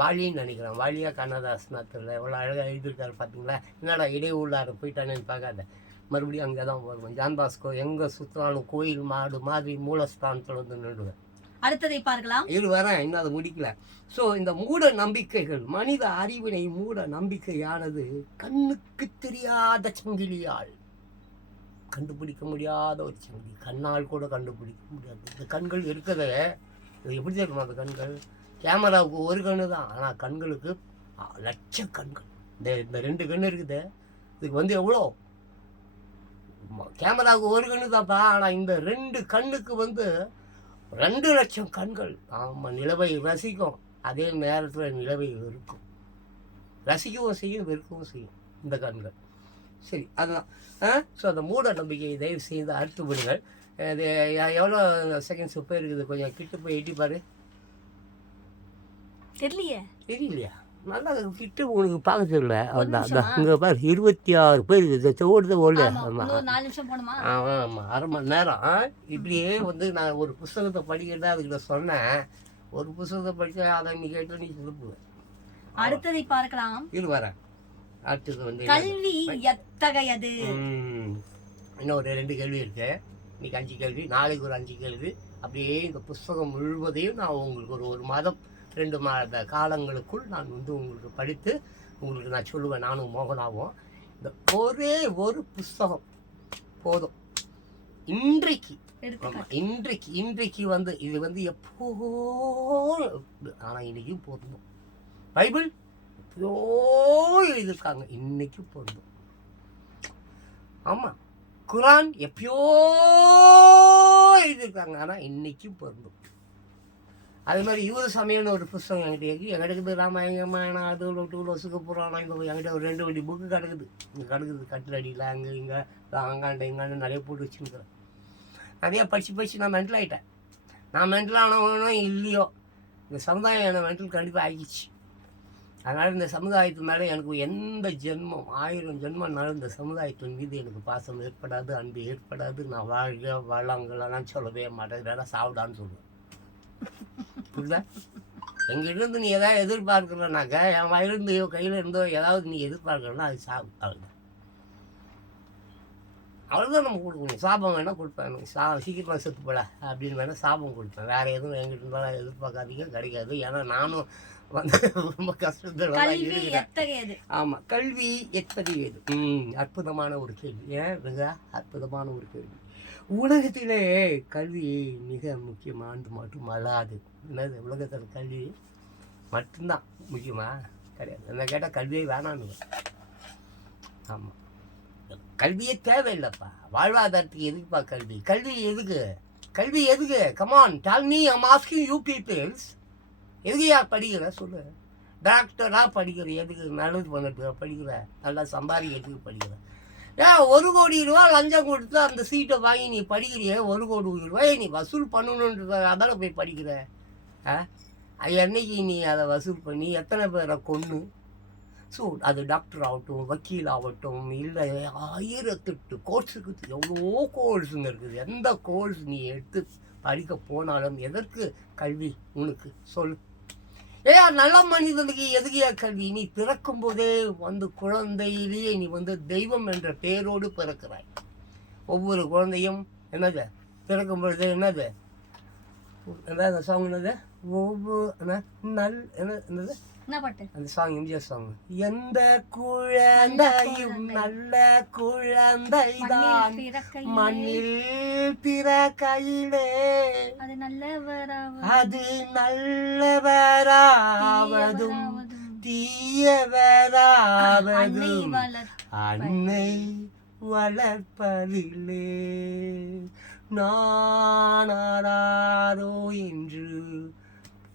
வாலின்னு நினைக்கிறேன், வாலியா கண்ணதாசனா தெரியல. எவ்வளோ அழகாக எழுதியிருக்காரு பார்த்தீங்களா. என்னடா இடையூள்ளார போயிட்டானேன்னு பார்க்காத, மறுபடியும் அங்கே தான் வருவோம். ஜான் பாஸ்கோ எங்கே சுற்றினாலும் கோயில் மாடு மாதிரி மூலஸ்தானத்தில் வந்து நின்றுவேன். அடுத்ததை பார்க்கலாம். இது வரேன், இன்னும் அதை முடிக்கல. ஸோ இந்த மூட நம்பிக்கைகள், மனித அறிவினை மூட நம்பிக்கையானது கண்ணுக்கு தெரியாத சங்கிலியால் கண்டுபிடிக்க முடியாத ஒரு சங்கிலி. கண்ணால் கூட கண்டுபிடிக்க முடியாது. இந்த கண்கள் இருக்கிறத, இது எப்படி தெரியுமா, அந்த கண்கள் கேமராவுக்கு ஒரு கண்ணு தான், ஆனால் கண்களுக்கு லட்ச கண்கள். இந்த 2 கண்ணு இருக்குது, இதுக்கு வந்து எவ்வளோ, கேமராவுக்கு ஒரு கண்ணு தான்ப்பா, ஆனால் இந்த 2 கண்ணுக்கு வந்து 2 லட்சம் கண்கள். ஆமாம், நிலவை ரசிக்கும், அதே நேரத்தில் நிலவை வெறுக்கும். ரசிக்கவும் செய்யும், வெறுக்கவும் செய்யும் இந்த கண்கள். சரி, அதுதான். ஸோ அந்த மூட நம்பிக்கையை தயவு செய்து அறுத்து விடுங்கள். இது எவ்வளோ செகண்ட்ஸ் போயிருக்குது, கொஞ்சம் கிட்ட போய் எட்டிப்பாரு. தெரியலையா? நல்லா கிட்ட உங்களுக்கு பார்க்க தெரியல. அவ்வளோதான், இங்கே பாரு 26 பேர் இருக்குது, ஓடுது ஓடு. ஆமாம் ஆமாம், அரை மணி நேரம். இப்படியே வந்து நான் ஒரு புஸ்தகத்தை படிக்கிறதா அதுக்கிட்ட சொன்னேன். ஒரு புஸ்தகத்தை படித்தா அதை நீ கேட்டு நீ திருப்புவேன். அடுத்ததை பார்க்கலாம். இது வரேன். அடுத்தது வந்து கல்வி எத்தகையது. இன்னும் ஒரு 2 கேள்வி இருக்கு. இன்னைக்கு 5 கேள்வி, நாளைக்கு ஒரு 5 கேள்வி. அப்படியே இந்த புஸ்தகம் முழுவதையும் நான் உங்களுக்கு ஒரு மாதம் 2 மாத காலங்களுக்குள் நான் வந்து உங்களுக்கு படித்து உங்களுக்கு நான் சொல்லுவேன். நானும் மோகனாவும் இந்த ஒரே ஒரு புஸ்தகம் போதும். இன்றைக்கு வந்து இது வந்து எப்போ, ஆனால் இன்னைக்கும் போதும். பைபிள் எப்போ எழுதியிருக்காங்க, இன்னைக்கு பொருந்தும். ஆமாம், குரான் எப்பயோ எழுதியிருக்காங்க, ஆனால் இன்னைக்கும் பொருந்தும். அது மாதிரி யூத சமயம்னு ஒரு புஸ்தகம் என்கிட்ட கிடக்குது. ராமாயணம், அது லொசுக்க புராணம், என்கிட்ட ஒரு 2 வண்டி புக்கு கிடக்குது. இங்கே கிடக்குது கட்டில் அடியில், அங்கே இங்கே அங்காண்ட இங்காண்டு நிறைய போட்டு வச்சுருக்கிறேன். நிறையா படித்து நான் மென்டல் ஆகிட்டேன். நான் மென்டல் ஆனவனோ இல்லையோ, இந்த சமுதாயம் என்னை மென்டல் கண்டிப்பாக ஆகிடுச்சு. அதனால் இந்த சமுதாயத்து மேலே எனக்கு எந்த ஜென்மம், 1000 ஜென்மம்னாலும் இந்த சமுதாயத்தின் மீது எனக்கு பாசம் ஏற்படாது, அன்பு ஏற்படாது. நான் வளங்கள்லாம் சொல்லவே மாட்டேன், இதெல்லாம் சாப்பிடான்னு சொல்லுவேன். புரியுதா? எங்கிட்ட நீ எதாவது எதிர்பார்க்குறனாக்கா, என் வயிறுந்தோ கையில் இருந்தோ ஏதாவது நீ எதிர்பார்க்கறனா அது சாப்பிடு, அவ்வளோதான். அவ்வளோதான் நம்ம கொடுக்கணும். சாபம் வேணால் கொடுப்பேன், எனக்கு சீக்கிரமாக செத்து போல அப்படின்னு வேணால் சாபம் கொடுப்பேன். வேறு எதுவும் எங்கிட்ட இருந்தாலும் எதிர்பார்க்காதீங்க, கிடைக்காது. ஏன்னா நானும் வந்து ரொம்ப கஷ்டத்தில் இருக்கிறேன். ஆமாம், கல்வி எத்தகையது. அற்புதமான ஒரு கேள்வி. மிக அற்புதமான ஒரு கேள்வி. உலகத்திலே கல்வி மிக முக்கியமானது மட்டும் அல்லாது. என்னது, உலகத்தில் கல்வி மட்டும்தான் முக்கியமா? கிடையாது. என்ன கேட்டால் கல்வியை வேணான்னு. ஆமாம், கல்வியே தேவையில்லைப்பா. வாழ்வாதாரத்துக்கு எதுக்குப்பா கல்வி? கல்வி எதுக்கு? Come on tell me, I'm asking you peoples. எதுக்கு படிக்கிற சொல்லு. டாக்டராக படிக்கிற எதுக்கு? நல்லது பண்ணிட்டு படிக்கிற, நல்லா சம்பாதிக்கிறதுக்கு படிக்கிற. ஏன் 1 கோடி ரூபா லஞ்சம் கொடுத்து அந்த சீட்டை வாங்கி நீ படிக்கிறிய, 1 கோடி ரூபாயை நீ வசூல் பண்ணணுன்ற அதால போய் படிக்கிற. என்னைக்கு நீ அதை வசூல் பண்ணி எத்தனை பேரை கொன்று? ஸோ அது டாக்டர் ஆகட்டும், வக்கீல் ஆகட்டும், இல்லை 1008 கோர்ஸ் இருக்குது. எவ்வளோ கோர்ஸுங்க இருக்குது. எந்த கோர்ஸ் நீ எடுத்து படிக்க போனாலும் எதற்கு கல்வி உனக்கு சொல். நல்ல மனிதனுக்கு எதுக்கையா கல்வி? நீ பிறக்கும் போதே வந்து குழந்தையிலேயே நீ வந்து தெய்வம் என்ற பெயரோடு பிறக்கிறாய். ஒவ்வொரு குழந்தையும் என்னது பிறக்கும் பொழுது என்னது சாங் என்னது, ஒவ்வொரு என்னது அந்த சாங், எம்ஜிஆர் சாங். எந்த குழந்தையும் நல்ல குழந்தைதான், மண்ணில் பிறக்கையிலே அது நல்லவராவதும் தீயவராவதும் அன்னை வளர்ப்பதில்லே நானாரோ என்று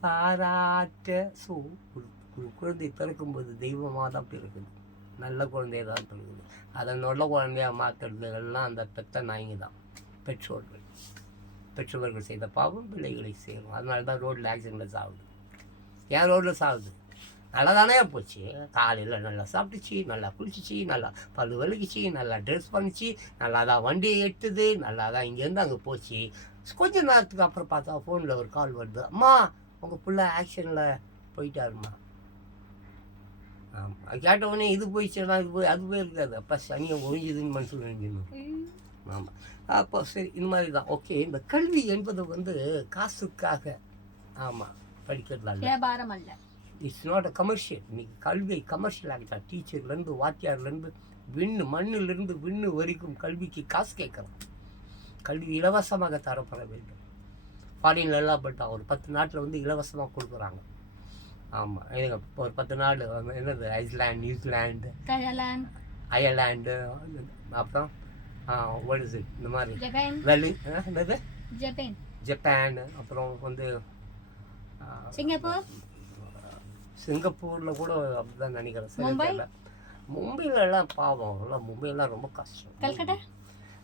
பாராட்ட. ஸோ ஒரு குழந்தை பிறக்கும்போது தெய்வமாக தான் பிறக்குது, நல்ல குழந்தைய தான் பிறகுது. அதை நல்ல குழந்தையாக மாற்றுறது எல்லாம் அந்த பெத்த நாய்ங்க தான், பெற்றோர்கள் செய்த பாவம் பிள்ளைகளை செய்யணும். அதனால தான் ரோட்டில் ஆக்சிடெண்ட்டில் சாகுது. ஏன் ரோட்டில் சாகுது? நல்லா தானே போச்சு, காலையில் நல்லா சாப்பிட்டுச்சு, நல்லா குளிச்சிச்சு, நல்லா பல்லு விளக்கிச்சு, நல்லா ட்ரெஸ் பண்ணிச்சு, நல்லா தான் வண்டியை எட்டுது, நல்லா தான் இங்கேருந்து அங்கே போச்சு. கொஞ்ச நேரத்துக்கு அப்புறம் பார்த்தா ஃபோனில் ஒரு கால் வருது, அம்மா உங்கள் பிள்ள ஆக்சிடெண்ட்டில் போயிட்டாருமா. ஆமாம், அது கேட்டவுடனே இது போயிடுச்சுன்னா இது போய் அது போயிருக்காது, அப்போ சனியை ஒழிஞ்சுதுன்னு மனசில் நினைக்கணும். ஆமாம், அப்போ சரி இந்த மாதிரி தான். ஓகே, இந்த கல்வி என்பது வந்து காசுக்காக ஆமாம் படிக்கிறதா வியாபாரம் அல்ல, இட்ஸ் நாட் அ கமர்ஷியல். இன்னைக்கு கல்வியை கமர்ஷியல் ஆகிட்டா. டீச்சர்லேருந்து வாத்தியார்லேருந்து மண்ணிலிருந்து விண்ணு வரைக்கும் கல்விக்கு காசு கேட்குறோம். கல்வி இலவசமாக தரப்பட வேண்டும். ஃபாரின்ல எல்லாம் போட்டா ஒரு 10 நாட்டில் வந்து இலவசமாக கொடுக்குறாங்க. ஆமாம், ஒரு 10 நாடு என்னது, ஐஸ்லாண்ட், நியூசிலாண்டு, அயர்லாண்டு, அப்புறம் இந்த மாதிரி என்னது ஜப்பான், அப்புறம் வந்து சிங்கப்பூரில் கூட அப்படிதான் நினைக்கிறேன். மும்பையில் எல்லாம் பாவம், எல்லாம் மும்பையெல்லாம் ரொம்ப கஷ்டம்,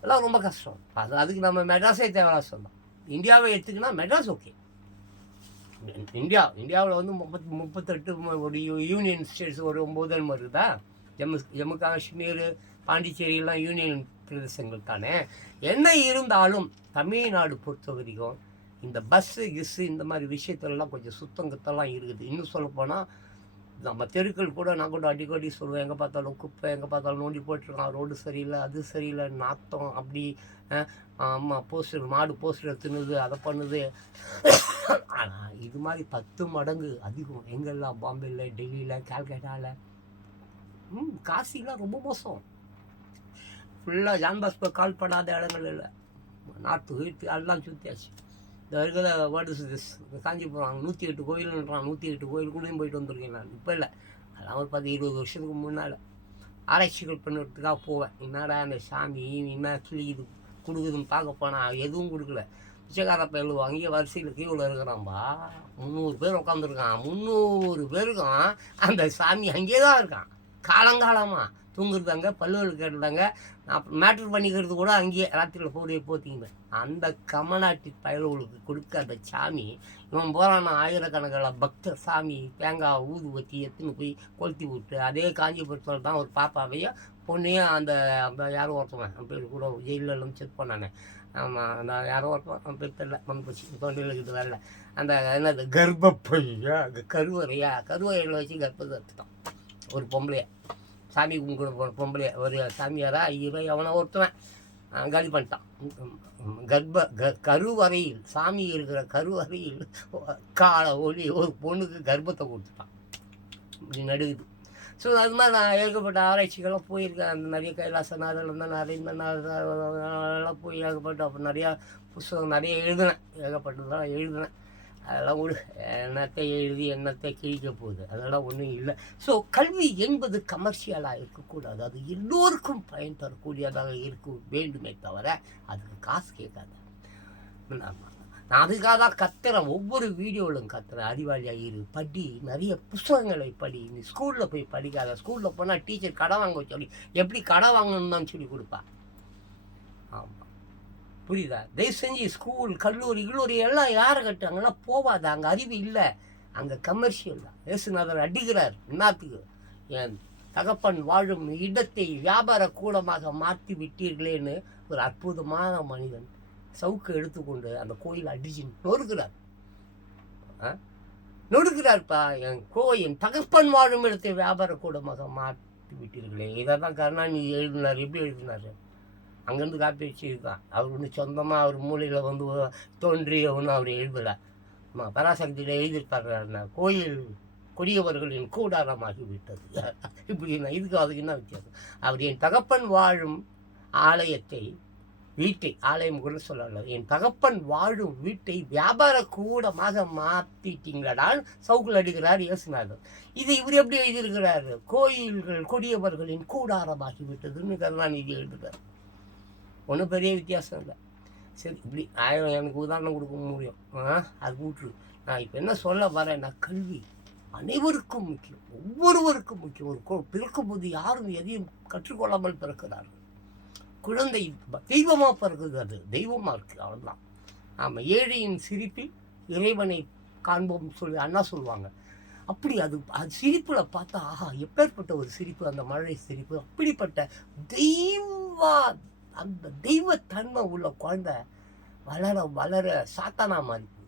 எல்லாம் ரொம்ப கஷ்டம். அதுக்கு நம்ம மெட்ராஸே தேவையா சொல்லலாம். இந்தியாவை எடுத்துக்கினா மெட்ராஸ் ஓகே. இந்தியாவில் வந்து 38 ஒரு யூனியன் ஸ்டேட்ஸ், ஒரு 9 இருக்குதா. ஜம்மு காஷ்மீர், பாண்டிச்சேரியெல்லாம் யூனியன் பிரதேசங்கள் தானே. என்ன இருந்தாலும் தமிழ்நாடு பொறுத்த வரைக்கும் இந்த பஸ்ஸு இந்த மாதிரி விஷயத்துலலாம் கொஞ்சம் சுத்தங்கத்தெல்லாம் இருக்குது. இன்னும் சொல்லப்போனால் நம்ம தெருக்கள் கூட நான் கூட அடிக்கடி சொல்லுவேன், எங்கே பார்த்தாலும் குப்பை, எங்கே பார்த்தாலும் நோண்டி போட்டுருக்கான், ரோடு சரியில்லை, அது சரியில்லை, நாத்தம் அப்படி. ஆமாம், மாடு போஸ்டர் தின்னுது, அதை பண்ணுது. ஆனால் இது மாதிரி 10 மடங்கு அதிகம் எங்கெல்லாம், பாம்பேயில், டெல்லியில், கால்கட்டாவில், காசிலாம் ரொம்ப மோசம். ஃபுல்லாக ஜான் பாஸ்கோ கால் பண்ணாத இடங்கள் இல்லை, நார்த்து வீட்டு எல்லாம் சுற்றியாச்சு. இந்த இருக்கிற வேர்டு காஞ்சிபுரம் 108 கோயில்ன்றான், 108 கோயிலுக்குள்ளேயும் போயிட்டு வந்திருக்கேன் நான். இப்போ இல்லை, அதெல்லாம் ஒரு 10-20 வருஷத்துக்கு முன்னால் ஆராய்ச்சிகள் பண்ணுறதுக்காக போவேன். என்னடா அந்த சாமி என்ன கிளிக்குது கொடுக்குதுன்னு பார்க்க போனால் எதுவும் கொடுக்கல. பிச்சைக்கார பயிலுவோம், அங்கேயே வரிசையில் கீழே இருக்கிறான்பா, 300 பேர் உட்காந்துருக்கான். 300 பேருக்கும் அந்த சாமி அங்கேயே தான் இருக்கான், காலங்காலமாக தூங்குறதாங்க, பல்லுவல் கேட்டுதாங்க, மேட்ரு பண்ணிக்கிறது கூட அங்கேயே ராத்திரியில் போத்திங்க. அந்த கமநாட்டி பயலுகளுக்கு கொடுக்க அந்த சாமி இவன் போகிறான். ஆயிரக்கணக்கில் பக்தர் சாமி தேங்காய் ஊதுவத்தி எடுத்துன்னு போய் கொளுத்தி விட்டு, அதே காஞ்சிபுரத்தில் தான் ஒரு பாப்பாவையும் பொண்ணையும் அந்த யாரோ ஒருத்தவன் பேர் கூட ஜெயிலெல்லாம் செக் பண்ணானே. ஆமாம், அந்த யாரோ ஒருத்தவன் பேர் தெரியல, மண் போச்சு, தொண்டையில் இது வரல. அந்த என்னது கர்ப்பப்பையா, கருவறையில் வச்சு கர்ப்பத்தை எடுத்துட்டான் ஒரு பொம்பளைய. சாமி கும்பிட போன பொம்பளைய, ஒரு சாமியாரா ஐயோ அவனை ஒருத்தவன் காலி பண்ணிட்டான். கருவறையில் சாமி இருக்கிற கருவறையில் காலை ஒளி ஒரு பொண்ணுக்கு கர்ப்பத்தை கொடுத்துட்டான், இப்படி நடுகுது. ஸோ அது மாதிரி நான் ஏகப்பட்ட ஆராய்ச்சிகள்லாம் போயிருக்கேன். அந்த நிறைய கைலாசநாதர் இருந்தால் நிறைய போய் ஏகப்பட்ட அப்போ நிறையா புத்தகம் நிறைய எழுதினேன், ஏகப்பட்டதெல்லாம் எழுதினேன். அதெல்லாம் ஒரு என்னத்தை எழுதி என்னத்தை கிழிக்க போகுது, அதெல்லாம் ஒன்றும் இல்லை. ஸோ கல்வி என்பது கமர்ஷியலாக இருக்கக்கூடாது, அது எல்லோருக்கும் பயன் தரக்கூடியதாக இருக்க வேண்டுமே தவிர அதுக்கு காசு கேட்காது. நான் அதுக்காக தான் கத்துறேன், ஒவ்வொரு வீடியோவிலும் கத்துறேன், அறிவாளியாக இரு, படி, நிறைய புத்தகங்களை படி. நீ ஸ்கூலில் போய் படிக்காத, ஸ்கூலில் போனால் டீச்சர் கடை வாங்க சொல்லி எப்படி கடை வாங்கணும்னு தான் சொல்லி கொடுப்பா. ஆமாம், புரியுதா? தயவு செஞ்சு ஸ்கூல், கல்லூரி எல்லாம் யாரை கட்டுறாங்கலாம் போவாது, அங்கே அறிவு இல்லை, அங்கே கமர்ஷியல் தான். இயேசுநாதர் அடிக்கிறார், என்னத்துக்கு? என் தகப்பன் வாழும் இடத்தை வியாபார கூடமாக மாற்றி விட்டீர்களேன்னு ஒரு அற்புதமான மனிதன் சவுக்கு எடுத்துக்கொண்டு அந்த கோயில் அடிச்சு நொறுக்கிறார்ப்பா. என் தகப்பன் வாழும் இடத்தை வியாபார கூடமாக மாற்றி விட்டீர்களே. இதை தான் கருணாநிதி எழுதினார். எப்படி எழுதினார்? அங்கேருந்து காப்பி வச்சுருக்கான். அவர் ஒன்று சொந்தமாக அவர் மூலையில் வந்து தோன்றி ஒன்றும் அவர் எழுதலை. பராசக்தியில் எழுதியிருப்பார், கோயில் கொடியவர்களின் கூடாரமாகி விட்டது. இப்படி இதுக்கு அதுக்கு என்ன வித்தியாசம்? அவர் என் தகப்பன் வாழும் ஆலயத்தை வீட்டை ஆலயம் கூட சொல்லல, என் தகப்பன் வாழும் வீட்டை வியாபார கூடமாக மாற்றிட்டீங்களான்னு சவுக்குள் அடிக்கிறார் இயேசுநாதர். இது இவர் எப்படி எழுதியிருக்கிறாரு? கோயில்கள் கொடியவர்களின் கூடாரமாகி விட்டதுன்னு கருணாநிதி எழுதுகிறார். ஒன்றும் பெரிய வித்தியாசம் இல்லை. சரி, இப்படி 1000 எனக்கு உதாரணம் கொடுக்க முடியும். அது கூற்று. நான் இப்போ என்ன சொல்ல வரேன்னா, கல்வி அனைவருக்கும் முக்கியம், ஒவ்வொருவருக்கும் முக்கியம். ஒரு பிறக்கும்போது யாரும் எதையும் கற்றுக்கொள்ளாமல் பிறக்கிறார்கள். குழந்தை தெய்வமாக பிறகுது, அது தெய்வமாக இருக்குது, அவ்வளோதான். ஆமாம், ஏழையின் சிரிப்பில் இறைவனை காண்போம் சொல்லி அண்ணா சொல்லுவாங்க. அப்படி அது சிரிப்பில் பார்த்தா, ஆஹா எப்பேற்பட்ட ஒரு சிரிப்பு, அந்த மழை சிரிப்பு. அப்படிப்பட்ட அந்த தெய்வத்தன்மை உள்ள குழந்தை வளர வளர சாத்தானா மாறி போகுது.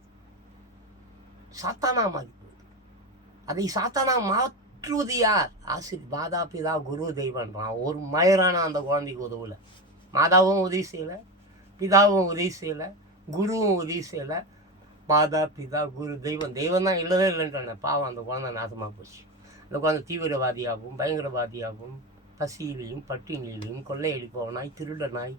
அதை சாத்தானா மாற்றுவது யார்? மாதா பிதா குரு தெய்வன்றான். ஒரு மயரான அந்த குழந்தைக்கு உதவலை. மாதாவும் உதவி செய்யலை, பிதாவும் உதவி செய்யலை, குருவும் உதவி செய்யலை. மாதா பிதா குரு தெய்வம் தான் இல்லவே இல்லைன்றானே. பாவம், அந்த குழந்தை நாசமாக போச்சு. அந்த குழந்தை தீவிரவாதியாகவும் பயங்கரவாதியாகவும் பசியிலையும் பட்டினியிலையும் கொள்ளையடிப்பவனாய் திருடனாய்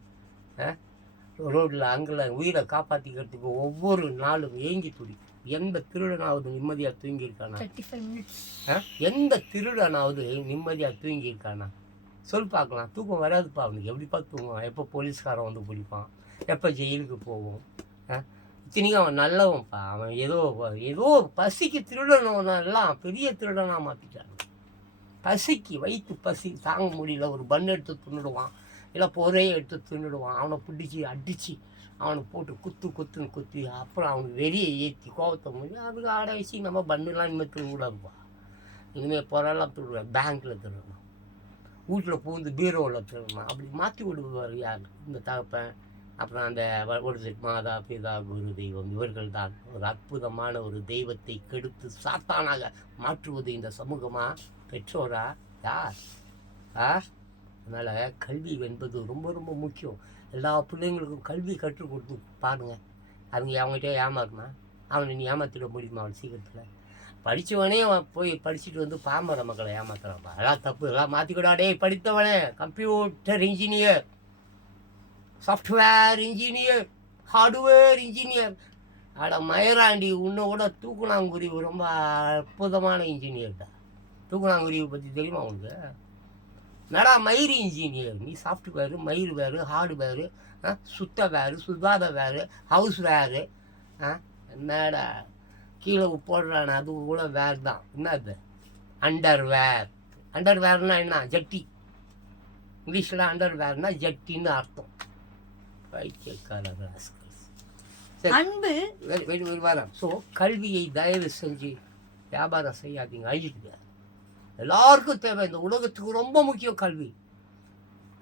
ரோட்டில் அங்கே உயிரை காப்பாற்றிக்கிறதுக்கு ஒவ்வொரு நாளும் ஏங்கி துடிக்கும். எந்த திருடனாவது நிம்மதியாக தூங்கியிருக்கானா? எந்த திருடனாவது நிம்மதியாக தூங்கியிருக்கானா? சொல் பார்க்கலாம். தூக்கம் வராதுப்பா அவனுக்கு. எப்படிப்பா தூங்குவான்? எப்போ போலீஸ்காரன் வந்து பிடிப்பான், எப்போ ஜெயிலுக்கு போவோம். இத்தனைக்கும் அவன் நல்லவன்ப்பா. அவன் ஏதோ பசிக்கு திருடனவனெல்லாம் பெரிய திருடனாக மாற்றிட்டான். பசிக்கு, வயிற்று பசி தாங்க முடியல, ஒரு பன் எடுத்து தின்னுடுவான், இல்லை பொறையை எடுத்து தின்னுடுவான். அவனை பிடிச்சி அடித்து அவனை போட்டு குத்துன்னு குத்தி, அப்புறம் அவனுக்கு வெளியே ஏற்றி கோவத்தை முடியும். அதுக்கு ஆட வச்சு நம்ம பண்ணுலாம் இனிமேல் திருவிழாப்பா. இனிமேல் பொருளெல்லாம் திருடுவேன், பேங்க்கில் திருடணும், வீட்டில் பூந்து பீரோவில் திருடணும். அப்படி மாற்றி விடுவார் யார்? இந்த தகப்பன். அப்புறம் அந்த ஒரு மாதா பிதா குரு தெய்வம், இவர்கள் தான் ஒரு அற்புதமான ஒரு தெய்வத்தை கெடுத்து சாத்தானாக மாற்றுவது இந்த சமூகமா? பெற்றோரா? யார்? அதனால் கல்வி என்பது ரொம்ப ரொம்ப முக்கியம். எல்லா பிள்ளைங்களுக்கும் கல்வி கற்றுக் கொடுத்து பாருங்கள். அவங்க அவங்ககிட்ட ஏமாறுனா அவனை நீ ஏமாற்றிட முடியுமா? அவன் சீக்கிரத்தில் படித்தவனே போய் படிச்சுட்டு வந்து பாமர மக்களை ஏமாத்துறான்ப்பா. எல்லாம் தப்பு, எல்லாம் மாற்றிக்கூடாடே. படித்தவனே computer engineer, software engineer, hardware engineer. மயராண்டி உன்னை கூட தூக்குனாங்குருவி ரொம்ப அற்புதமான இன்ஜினியர் தான். தூக்குனாங்குருவி பற்றி தெரியுமா உனக்கு? நடா மயிறு இன்ஜினியர். நீ சாஃப்ட்வேரு, மயிறு வேறு, ஹார்ட்வேரு, சுத்த வேறு, சுதாத வேறு, ஹவுஸ் வேறு. என்னடா கீழே போடுறானே அது கூட வேறு தான். என்னது? அண்டர் வேர்னா என்ன? ஜட்டி. இங்கிலீஷில் அண்டர் வேர்னா ஜட்டின்னு அர்த்தம். அன்பு வரேன். ஸோ கல்வியை தயவு செஞ்சு வியாபாரம் செய்யாதீங்க, அழிச்சுட்டு. எல்லாருக்கும் தேவை. இந்த உலகத்துக்கு ரொம்ப முக்கியம் கல்வி.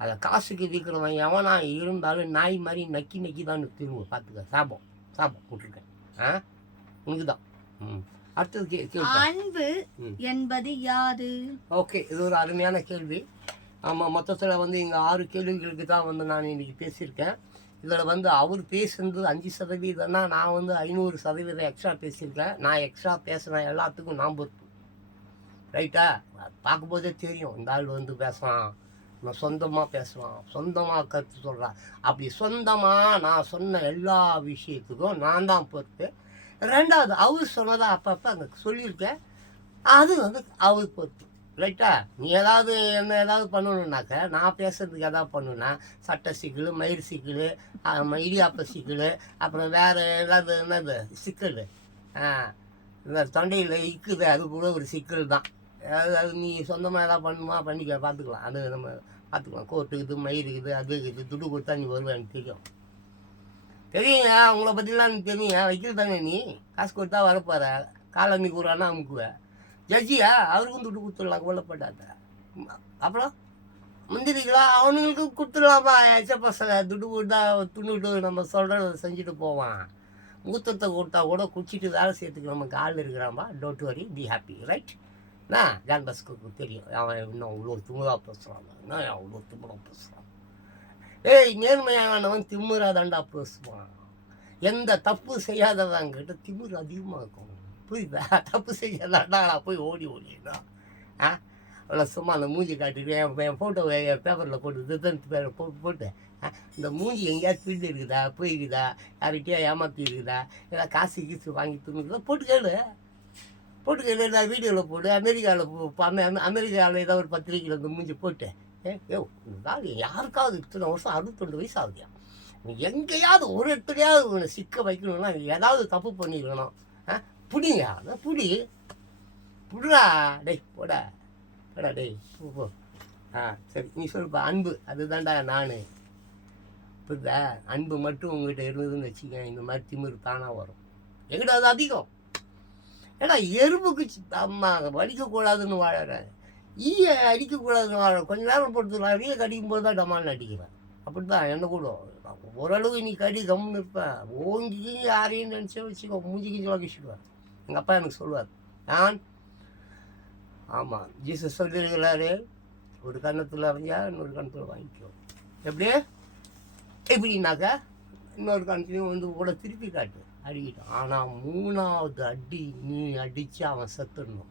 அதை காசுக்கு விற்கிறவன் எவனா இருந்தாலும் நாய் மாதிரி நக்கி தான் திரும்ப பார்த்துக்க. சாபம் விட்டுருக்கேன் உனக்கு தான். அடுத்தது அன்பு என்பது யாது? ஓகே, இது ஒரு அருமையான கேள்வி. ஆமாம், மொத்தத்தில் இங்கே 6 கேள்விகளுக்கு தான் நான் இன்றைக்கி பேசியிருக்கேன். இதில் அவர் பேசுனது 5%, நான் 500% எக்ஸ்ட்ரா பேசியிருக்கேன். நான் எக்ஸ்ட்ரா பேசுகிறேன், எல்லாத்துக்கும் நான் பொறுப்பு. ரைட்டா? பார்க்கும்போதே தெரியும் இந்த ஆள் பேசுகிறான், நான் சொந்தமாக பேசுகிறான், சொந்தமாக கருத்து சொல்கிறான். அப்படி சொந்தமாக நான் சொன்ன எல்லா விஷயத்துக்கும் நான் தான் பொறுப்பு. ரெண்டாவது, அவர் சொன்னதை அப்பப்போ அங்கே சொல்லியிருக்கேன், அது அவர் பொறுப்பு. ரைட்டா? நீ ஏதாவது பண்ணணுன்னாக்க, நான் பேசுறதுக்கு எதாவது பண்ணுன்னா சட்ட சிக்கல், மயிர் சிக்கல், இடியாப்ப சிக்கல், அப்புறம் வேறு ஏதாவது என்னது சிக்கல், இந்த தொண்டையில் இக்குது, அது கூட ஒரு சிக்கல் தான். அது நீ சொந்தமாக எதாவது பண்ணுமா பார்த்துக்கலாம். அது நம்ம பார்த்துக்கலாம். கோர்ட்டுக்குது, மயிருக்குது, அது இருக்குது. துட்டு கொடுத்தா நீ வருவேன், எனக்கு தெரியுங்க. அவங்கள பற்றிலாம் எனக்கு தெரியுங்க. வைக்கல் தானே நீ, காசு கொடுத்தா வரப்போற. காலை நீ கூறானா அமுக்குவேன். ஜட்ஜியா? அவருக்கும் துட்டு கொடுத்துடலாம், கொல்லப்படாத. அப்புறம் முந்திரிங்களா? அவனுங்களுக்கும் கொடுத்துடலாமா? எச்ச பசங்க துட்டு கொடுத்தா துண்ணுட்டு நம்ம சொல்கிறத செஞ்சுட்டு போவான். மூத்தத்தை கொடுத்தா கூட குடிச்சிட்டு வேலை செய்யறதுக்கு நமக்கு ஆள் இருக்கிறான்பா. Don't worry, be happy. Right? John பஸ்க்கு தெரியும் அவன் இன்னும் அவ்வளோ திமுறா பேசுகிறான். அவ்வளோ திமுறா பேசுகிறான். நேர்மையானவன் திமுறாதாண்டா பேசுவான். எந்த தப்பு செய்யாதவங்கிட்ட திமுறு அதிகமாக இருக்கும். புரியுதா? தப்பு செய்யாதாண்டா போய் ஓடினா அவ்வளோ சும்மா அந்த மூஞ்சி காட்டிட்டு என் ஃபோட்டோ பேப்பரில் போட்டு போட்டு இந்த மூஞ்சி எங்கேயாவது திருடு இருக்குதா, போயிருக்குதா, யார்கிட்டயா ஏமாற்றி இருக்குதா, ஏதாவது காசு கீசு வாங்கி துணுக்குதா, போட்டு கேளு ஏதாவது வீடியோவில் போடு. அமெரிக்காவில் ஏதாவது ஒரு பத்திரிக்கையில் இந்த மூஞ்சி போட்டு யாருக்காவது இத்தனை வருஷம் 62 வயசு ஆகுதியா, நீ எங்கேயாவது ஒரு இடத்துலையாவது உன்னை சிக்க வைக்கணும்னா ஏதாவது தப்பு பண்ணிருக்கணும். புடிங்க அதான் புடுறா டேய் போடா டேய் போ. சரி நீ சொல்லுப்பா. அன்பு அதுதான்டா நான் புரியுதா? அன்பு மட்டும் உங்ககிட்ட இருந்ததுன்னு வச்சுக்க, இந்த மாதிரி திமிரு தானாக வரும். எங்கிட்ட அது அதிகம். ஏன்னா எறும்புக்கு அம்மா வலிக்கக்கூடாதுன்னு வாழறேன், ஈய அடிக்கக்கூடாதுன்னு வாழறேன். கொஞ்ச நேரம் பொறுத்து நான் ஈய கடிக்கும் போது தான் டமால்னு அடிக்கிறேன். அப்படி தான் என்ன கூட ஓரளவு நீ கடி கம்முன்னு இருப்பேன். ஓங்கி யாரையும் நினச்சா வச்சுக்கோ, மூஞ்சி கிஞ்சி வாங்கிச்சுடுவேன். எங்கள் அப்பா எனக்கு சொல்லுவார், ஆமாம் ஜீசஸ் சொல்லியிருக்கிறாரு, ஒரு கன்னத்தில் அரைஞ்சா இன்னொரு கன்னத்தில் வாங்கிக்கோ. எப்படின்னாக்கா இன்னொரு கணத்துலையும் வந்து கூட திருப்பி காட்டு அடிக்கிட்டான். ஆனால் 3வது அடி நீ அடித்து அவன் செத்துடணும்.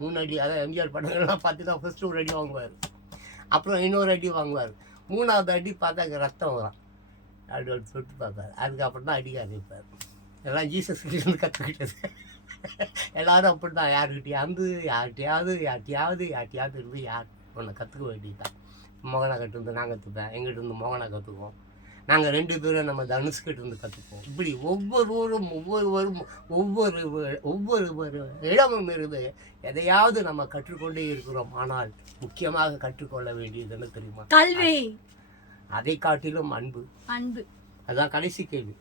3 அடி. அதான் எம்ஜிஆர் படங்கள்லாம் பார்த்துட்டா ஃபஸ்ட்டு ஒரு அடி வாங்குவார், அப்புறம் இன்னொரு அடி வாங்குவார். 3வது அடி பார்த்தா அங்கே ரத்தம் வரும், அப்படி தொட்டு பார்ப்பார். அதுக்கப்புறம் தான் அடிக்க ஆரம்பிப்பார். எல்லாம் ஜீசஸ் கிட்ட கற்றுக்கிட்டது. எல்லோரும் அப்படி தான், யார்கிட்டையாவது இருந்து யார் ஒன்றை கற்றுக்க வேண்டியதுதான். மோகனா கட்டுருந்து நான் கற்றுப்பேன், எங்கிட்ட இருந்து மோகனா கற்றுக்குவோம். நாங்கள் 2 பேரும் நம்ம தனுஷ்கிட்ட இருந்து கற்றுப்போம். இப்படி ஒவ்வொருவரும் ஒவ்வொரு இடமும் இருந்து எதையாவது நம்ம கற்றுக்கொண்டே இருக்கிறோம். ஆனால் முக்கியமாக கற்றுக்கொள்ள வேண்டியது என்ன தெரியுமா? கல்வி. அதை காட்டிலும் அன்பு. அதான் கடைசி கேள்வி.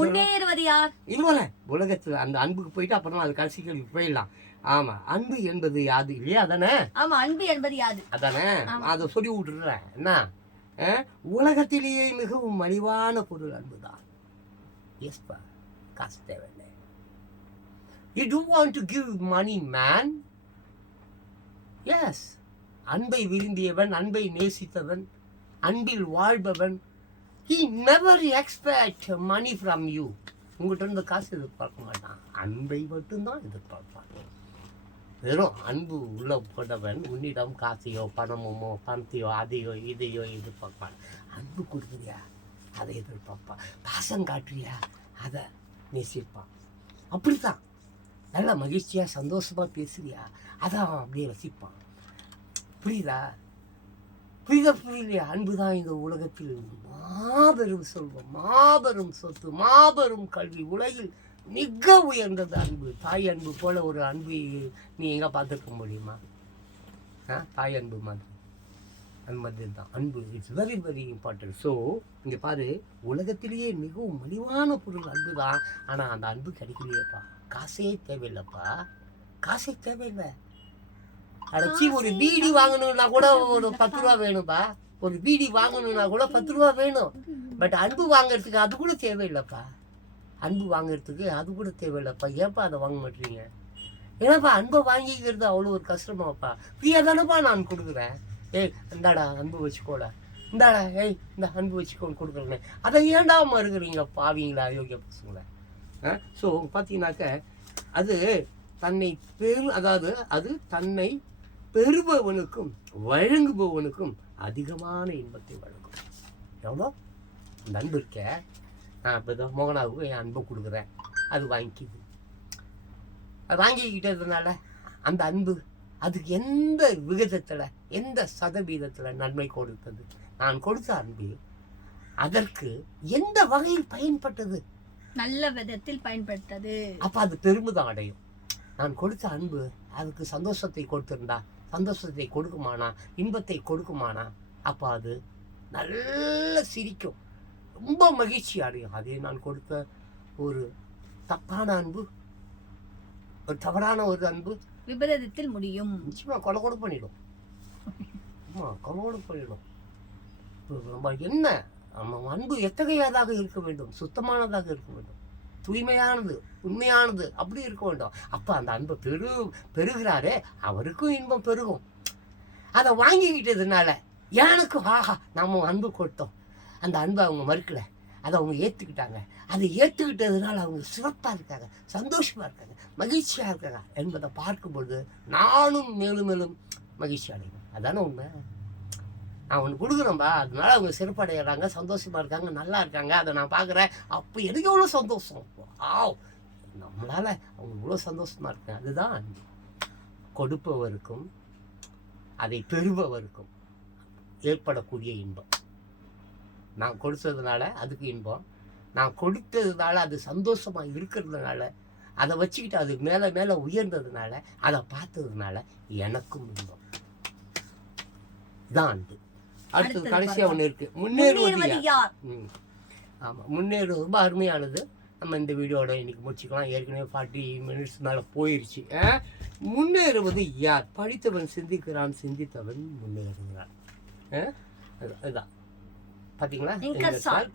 முன்னேறுவது யார்? இல்ல உலகத்தில் அந்த அன்புக்கு போயிட்டு அப்புறம் அது கடைசி கேள்வி போயிடலாம். ஆமா, அன்பு என்பது யாது இல்லையா? அதானே. ஆமா, அன்பு என்பது யாது அதானே. அதை சொல்லி விட்டுறேன். என்ன, உலகத்திலேயே மிகவும் மலிவான பொருள் அன்புதான். எஸ்பா, காசு தேவையில்லை. You don't want to give money, man. Yes. அன்பை விரும்பியவன், அன்பை நேசித்தவன், அன்பில் வாழ்பவன், he never expect money from you. உங்கள்கிட்ட இருந்து காசு எதிர்பார்க்க மாட்டான், அன்பை மட்டும்தான் எதிர்பார்ப்பான். வெறும் அன்பு உள்ள போட்டவன் உன்னிடம் காசையோ பணத்தையோ அதையோ இதையோ எதிர்பார்ப்பான். அன்பு கொடுக்குறியா அதை எதிர்பார்ப்பான். பாசம் காட்டுறியா அதை நேசிப்பான். அப்படித்தான். நல்லா மகிழ்ச்சியாக சந்தோஷமாக பேசுறியா அதான் அப்படியே ரசிப்பான். புரியலையா? அன்பு தான் இந்த உலகத்தில் மாபெரும் செல்வம், மாபெரும் சொத்து, மாபெரும் கல்வி. உலகில் மிக உயர்ந்தது அன்பு. தாய் அன்பு போல ஒரு அன்பு நீ எங்கே பார்த்துருக்க முடியுமா? தாய் அன்பு மாதிரி அந்த மாதிரி தான் அன்பு. It's very very important. So இங்கே பாரு, உலகத்திலேயே மிகவும் மலிவான பொருள் அன்பு தான். ஆனால் அந்த அன்பு கிடைக்கலையேப்பா. காசே தேவையில்லைப்பா, காசே தேவையில்லை. அடைச்சி ஒரு பீடி வாங்கணும்னா கூட ஒரு 10 ரூபா வேணும்ப்பா. ஒரு பீடி வாங்கணும்னா கூட 10 ரூபா வேணும். பட் அன்பு வாங்கிறதுக்கு அது கூட தேவையில்லைப்பா. அன்பு வாங்கிறதுக்கு அது கூட தேவையில்லைப்பா. ஏன்ப்பா அதை வாங்க மாட்டீங்க? ஏன்னாப்பா அன்பை வாங்கிக்கிறது அவ்வளோ ஒரு கஷ்டமாப்பா. ஃப்ரீயாக தானேப்பா நான் கொடுக்குறேன். இந்தாடா அன்பு வச்சுக்கோட, இந்தாடா இந்த அன்பு வச்சுக்கோன்னு கொடுக்குறேன்னு. அதை ஏண்டா மறுக்கிறீங்க பாவீங்களா யோகிய பசங்கள? ஸோ பார்த்தீங்கன்னாக்க அது தன்னை அதாவது அது தன்னை பெறுபவனுக்கும் வழங்குபவனுக்கும் அதிகமான இன்பத்தை வழங்கும். எவ்வளோ அந்த அன்பு இருக்க. நான் இப்போ தான் மோகனாவுக்கு என் அன்பை கொடுக்குறேன், அது வாங்கிக்கிது. அது வாங்கிக்கிட்டதுனால அந்த அன்பு அதுக்கு எந்த விகிதத்தில் எந்த சதவீதத்தில் நன்மை கொடுத்தது? நான் கொடுத்த அன்பு அதற்கு எந்த வகையில் பயன்பட்டது? நல்ல விதத்தில் பயன்படுத்தது. அப்போ அது பெருமிதம் அடையும். நான் கொடுத்த அன்பு அதுக்கு சந்தோஷத்தை கொடுத்திருந்தா, சந்தோஷத்தை கொடுக்குமானா, இன்பத்தை கொடுக்குமானா, அப்போ அது நல்ல சிரிக்கும், ரொம்ப மகிழ்ச்சி அடையும். அதே நான் கொடுத்த ஒரு தப்பான அன்பு, ஒரு தவறான ஒரு அன்பு விபரீதத்தில் முடியும். நிச்சயமா கொலை பண்ணிடும். கொலை பண்ணிடும். நம்ம என்ன, நம்ம அன்பு எத்தகையதாக இருக்க வேண்டும்? சுத்தமானதாக இருக்க வேண்டும், தூய்மையானது, உண்மையானது, அப்படி இருக்க வேண்டும். அப்போ அந்த அன்பை பெருகிறாரே அவருக்கும் இன்பம் பெருகும். அதை வாங்கிக்கிட்டதுனால எனக்கு நம்ம அன்பு கொடுத்தோம், அந்த அன்பை அவங்க மறுக்கலை, அதை அவங்க ஏற்றுக்கிட்டாங்க. அதை ஏற்றுக்கிட்டதுனால அவங்க சிறப்பாக இருக்காங்க, சந்தோஷமாக இருக்காங்க, மகிழ்ச்சியாக இருக்காங்க என்பதை பார்க்கும்பொழுது நானும் மேலும் மேலும் மகிழ்ச்சி அடைவேன். அதானே உண்மை. நான் ஒன்று கொடுக்குறேன்பா, அதனால அவங்க சிறப்படைகிறாங்க, சந்தோஷமாக இருக்காங்க, நல்லா இருக்காங்க, அதை நான் பார்க்குறேன். அப்போ எனக்கு எவ்வளோ சந்தோஷம். நம்மளால் அவங்க இவ்வளோ சந்தோஷமாக இருக்காங்க. அதுதான் அன்பு. கொடுப்பவருக்கும் அதை பெறுபவருக்கும் ஏற்படக்கூடிய இன்பம். நான் கொடுத்ததுனால அதுக்கு இன்பம், நான் கொடுத்ததுனால அது சந்தோஷமாக இருக்கிறதுனால, அதை வச்சுக்கிட்டு அது மேலே மேலே உயர்ந்ததுனால, அதை பார்த்ததுனால எனக்கும் இன்பம். தான் அன்பு. அடுத்தது கடைசியாக ஒன்று இருக்குது, முன்னேறுவது யார். ஆமாம், முன்னேறுவது ரொம்ப அருமையானது. நம்ம இந்த வீடியோட இன்னைக்கு முடிச்சுக்கலாம். ஏற்கனவே 40 minutes மேலே போயிடுச்சு. முன்னேறுவது யார்? படித்தவன் சிந்திக்கிறான், சிந்தித்தவன் முன்னேறுகிறான். அதுதான் பார்த்தீங்களா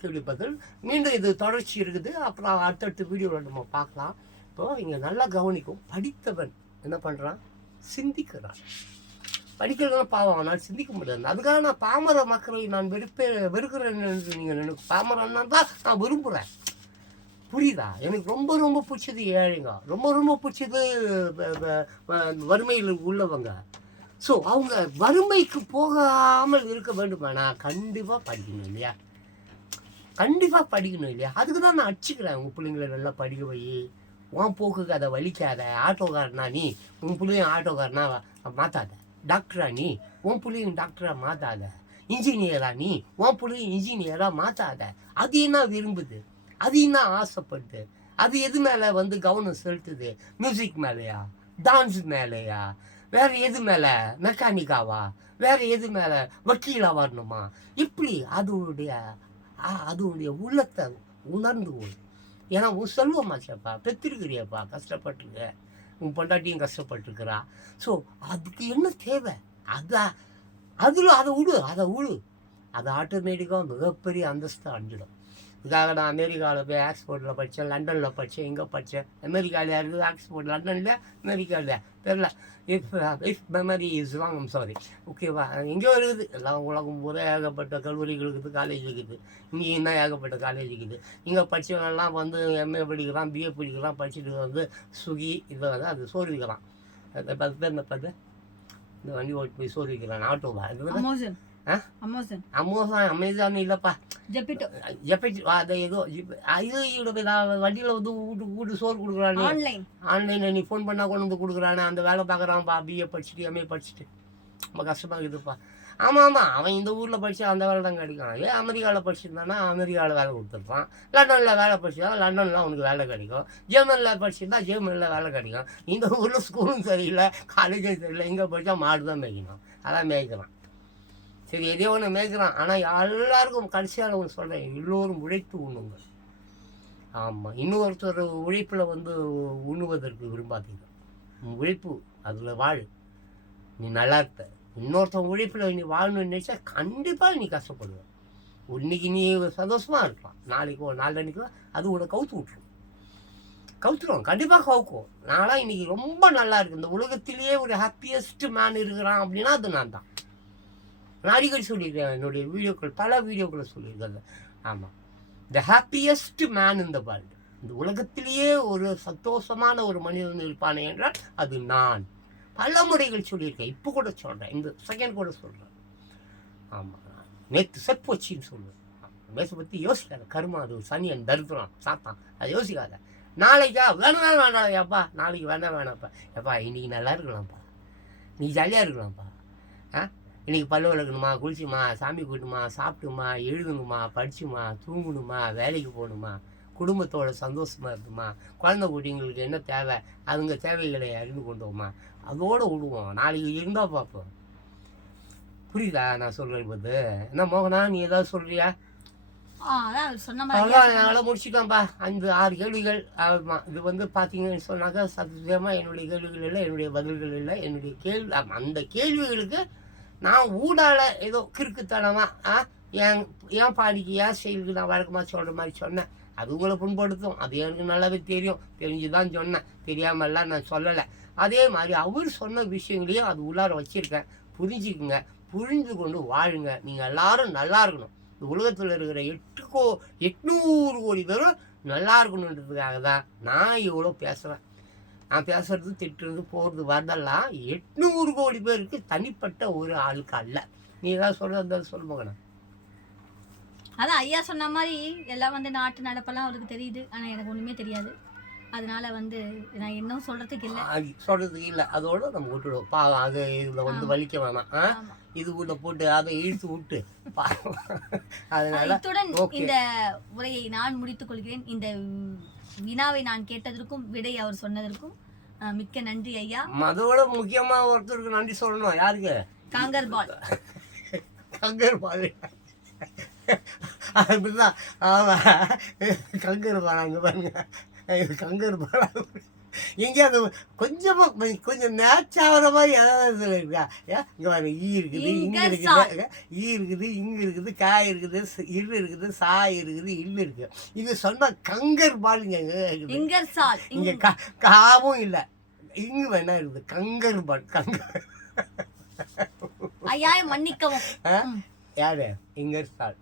கேள்வி பதில். மீண்டும் இது தொடர்ச்சி இருக்குது. அப்புறம் அடுத்தடுத்த வீடியோவில் நம்ம பார்க்கலாம். இப்போ இங்கே நல்லா கவனிக்கும். படித்தவன் என்ன பண்ணுறான்? சிந்திக்கிறான். படிக்கிறதுனா பாவம், ஆனால் சிந்திக்க முடியாது. அதுக்காக நான் பாமர மக்களை நான் வெறுக்கிறேன்னு நீங்கள் நினைக்கும். பாமரன்னா தான் நான் விரும்புகிறேன். புரியுதா? எனக்கு ரொம்ப ரொம்ப பிடிச்சது ஏழைங்க, ரொம்ப ரொம்ப பிடிச்சது வறுமையில் உள்ளவங்க. ஸோ அவங்க வறுமைக்கு போகாமல் இருக்க வேண்டுமாண்ணா கண்டிப்பாக படிக்கணும் இல்லையா? கண்டிப்பாக படிக்கணும் இல்லையா? அதுக்கு தான் நான் அடிச்சுக்கிறேன். உங்கள் பிள்ளைங்களை நல்லா படிக்க வை, உன் போக்குக்கு அதை வலிக்காத. ஆட்டோக்காரனா நீ, உன் பிள்ளையும் ஆட்டோக்காரனா மாற்றாத. டாக்டரா நீ, உன் பிள்ளையும் டாக்டராக மாற்றாத. இன்ஜினியரா நீ, உன் பிள்ளையும் இன்ஜினியராக மாற்றாத. அது என்ன விரும்புது, அது என்ன ஆசைப்படுது, அது எது மேலே கவனம் செலுத்துது? மியூசிக் மேலேயா, டான்ஸ் மேலேயா, வேறு எது மேலே, மெக்கானிக்காவா, வேறு எது மேலே, வக்கீலாக வரணுமா? இப்படி அதோடைய உள்ளத்தை உணர்ந்து கொள். ஏன்னா உன் செல்வமாச்சப்பா, பெற்றிருக்கிறியப்பா, கஷ்டப்பட்டுருக்க, உன் பொண்டாட்டியும் கஷ்டப்பட்டுருக்கிறா. ஸோ அதுக்கு என்ன தேவை? அதை விடு. அது ஆட்டோமேட்டிக்காக மிகப்பெரிய அந்தஸ்தை அடைஞ்சிடும். இதுக்காக நான் அமெரிக்காவில் போய் ஆக்ஸ்போர்ட்டில் படித்தேன், லண்டனில் படித்தேன், இங்கே படித்தேன். அமெரிக்காவில் இருக்குது ஆக்ஸ்போர்ட், லண்டனில், அமெரிக்காவில் தெரில. If memory is wrong, sorry. ஓகேவா? எங்கேயோ இருக்குது, எல்லாம் உலகம் பூரா ஏகப்பட்ட கல்லூரிகள் இருக்குது, காலேஜ் இருக்குது. இங்கே என்ன ஏகப்பட்ட காலேஜ் இருக்குது. இங்கே படித்தவங்கெல்லாம் எம்ஏ படிக்கிறான், பிஏ படிக்கிறான், படிச்சுட்டு ஸ்விக்கி இதில் அது சோறு விற்கிறான். இந்த வண்டி ஓட்டு போய் சோறு விற்கிறான், ஆட்டோவா? அமேசான் இல்லப்பா, ஜெபிட்டோ. அதை ஏதோ வண்டியில வீட்டு சோறு கொடுக்குறானே, ஆன்லைன்ல நீ ஃபோன் பண்ணா கொண்டு கொடுக்குறானே, அந்த வேலை பார்க்குறான்ப்பா. பிஏ படிச்சுட்டு எம்ஏ படிச்சுட்டு ரொம்ப கஷ்டமா இருக்குதுப்பா. ஆமாம், அவன் இந்த ஊரில் படித்தா அந்த வேலை தான் கிடைக்கும். ஏன் அமெரிக்காவில் படிச்சிருந்தானா அமெரிக்காவில் வேலை கொடுத்துருப்பான். லண்டனில் வேலை படிச்சுட்டா லண்டனில் அவனுக்கு வேலை கிடைக்கும். ஜெர்மனில் படிச்சுருந்தா ஜெர்மனியில் வேலை கிடைக்கும். இந்த ஊரில் ஸ்கூலும் சரியில்லை, காலேஜும் சரியில்லை. இங்கே படித்தா மாடு தான் மேய்க்கணும், அதான் மேய்க்கிறான். சரி, எதையோ ஒன்று மேய்க்கிறான். ஆனால் எல்லாருக்கும் கடைசியாக ஒன்று சொல்கிறேன், எல்லோரும் உழைத்து உண்ணுங்க. ஆமாம், இன்னொருத்தர் உழைப்பில் உண்ணுவதற்கு விரும்பாதீங்க. உழைப்பு அதில் வாழு, நீ நல்லா இருப்ப. இன்னொருத்தன் உழைப்பில் நீ வாழணும்னு நினச்சா கண்டிப்பாக நீ கஷ்டப்படுவ. இன்னைக்கு நீ சந்தோஷமாக இருக்கலாம், நாளைக்கோ அது கூட கவுத்துரும், கண்டிப்பாக கவுக்கும். நான்லாம் இன்னைக்கு ரொம்ப நல்லா இருக்கு. இந்த உலகத்திலேயே ஒரு ஹாப்பியஸ்ட் மேன் இருக்கிறான் அப்படின்னா அது நான் தான். நான் அடிக்கடி சொல்லியிருக்கேன், என்னுடைய பல வீடியோக்களை சொல்லியிருக்கேன். ஆமாம், த ஹாப்பியஸ்ட் மேன் இந்த வேர்ல்டு. இந்த உலகத்திலேயே ஒரு சந்தோஷமான ஒரு மனிதன் இருப்பானே என்றால் அது நான். பல முறைகள் சொல்லியிருக்கேன், இப்போ கூட சொல்கிறேன், இந்த செகண்ட் கூட சொல்கிறேன். ஆமாம், நேற்று செப்போச்சின்னு சொல்லுவேன். மேசை பற்றி யோசிக்காத, கருமா, அது சனியன் தரித்திரம் சாத்தான், அதை யோசிக்காத. நாளைக்கா வேணாம் எப்பா, நாளைக்கு வேணாம்ப்பா. எப்பா இன்னைக்கு நல்லா இருக்கலாம்ப்பா, நீ ஜாலியாக இருக்கலாம்ப்பா. இன்றைக்கி பல்லு விளக்கணுமா, குளிச்சுமா, சாமி கூட்டுமா, சாப்பிட்டுமா, எழுதணுமா, படிச்சுமா, தூங்கணுமா, வேலைக்கு போகணுமா, குடும்பத்தோட சந்தோஷமாக இருக்குமா, குழந்தை குட்டிங்களுக்கு என்ன தேவை, அதுங்க தேவைகளை அறிந்து கொண்டோமா, அதோடு விடுவோம். நாளைக்கு இருந்தால் பார்ப்போம். புரியுதா நான் சொல்கிறது? போது என்ன மோகனா, நீ ஏதாவது சொல்கிறியா? அதெல்லாம் முடிச்சுட்டான்ப்பா. 5-6 கேள்விகள். ஆமாம், இது பார்த்தீங்கன்னு சொன்னாக்கா சத்தியமாக என்னுடைய கேள்விகள் இல்லை, என்னுடைய பதில்கள் இல்லை. என்னுடைய அந்த கேள்விகளுக்கு நான் ஊடால ஏதோ கிறுக்குத்தனமாக ஏன் பாடிக்கு ஏன் செயலுக்கு நான் வழக்கமாக சொல்கிற மாதிரி சொன்னேன். அது உங்களை புண்படுத்தும், அது எனக்கு நல்லாவே தெரியும். தெரிஞ்சு தான் சொன்னேன், தெரியாமல்லாம் நான் சொல்லலை. அதே மாதிரி அவர் சொன்ன விஷயங்களையும் அது உள்ளார வச்சுருக்கேன். புரிஞ்சுக்குங்க, புரிஞ்சு கொண்டு வாழுங்க. நீங்கள் எல்லாரும் நல்லா இருக்கணும். இந்த உலகத்தில் இருக்கிற 800 கோடி பேரும் நல்லா இருக்கணுன்றதுக்காக தான் நான் இவ்வளோ பேசுகிறேன். நான் பேசுறது, திட்டுறது, போகிறது, வரதெல்லாம் 800 கோடி பேருக்கு தனிப்பட்ட ஒரு ஆளுக்கு அல்ல. நீ ஏதாவது சொல்ல சொல்ல மகனா. அதான் ஐயா சொன்ன மாதிரி எல்லாம் வந்து நாட்டு நடப்பெல்லாம் அவருக்கு தெரியுது, ஆனா எனக்கு ஒண்ணுமே தெரியாது. அதனால வந்து நான் இன்னும் சொல்றதுக்கு இல்ல. சொல்றதுக்கு இல்லை, அதோட நம்ம விட்டுடுவோம். பாவம் அது இதில் வந்து வலிக்க வேணாம். ஆமா. இதுக்குள்ள போட்டு அதை இழுத்து விட்டு பாவம். அதனால இத்துடன் ஓகே. இந்த உரையை நான் முடித்துக் கொள்கிறேன். இந்த வினாவை நான் கேட்டதற்கும் விடை அவர் சொன்னதற்கும் மிக்க நன்றி ஐயா. அதோட முக்கியமா ஒருத்தருக்கு நன்றி சொல்லணும். யாருக்கு? காங்கர்பால். கங்கர்பால். அப்படிதான். ஆமா, கங்கர்பால். அங்கே பாருங்க, இது கங்கர்பால். எங்கேயாவது கொஞ்சம் மேட்ச் ஆகிற மாதிரி ஏதாவது இருக்கா? இங்கே பாருங்க, ஈ இருக்குது, இங்கே இருக்குது, ஈ இருக்குது, இங்கே இருக்குது, காய் இருக்குது, இரு இருக்குது, சாய் இருக்குது, இல்லு இருக்கு. இது சொன்னா கங்கர் பாலுங்க. இங்கே காவும் இல்லை, இங்கு வேணா இருக்குது. கங்கர் பால். கங்கர் ஐயா மன்னிக்கவும். யாரு? இங்கர் சால்.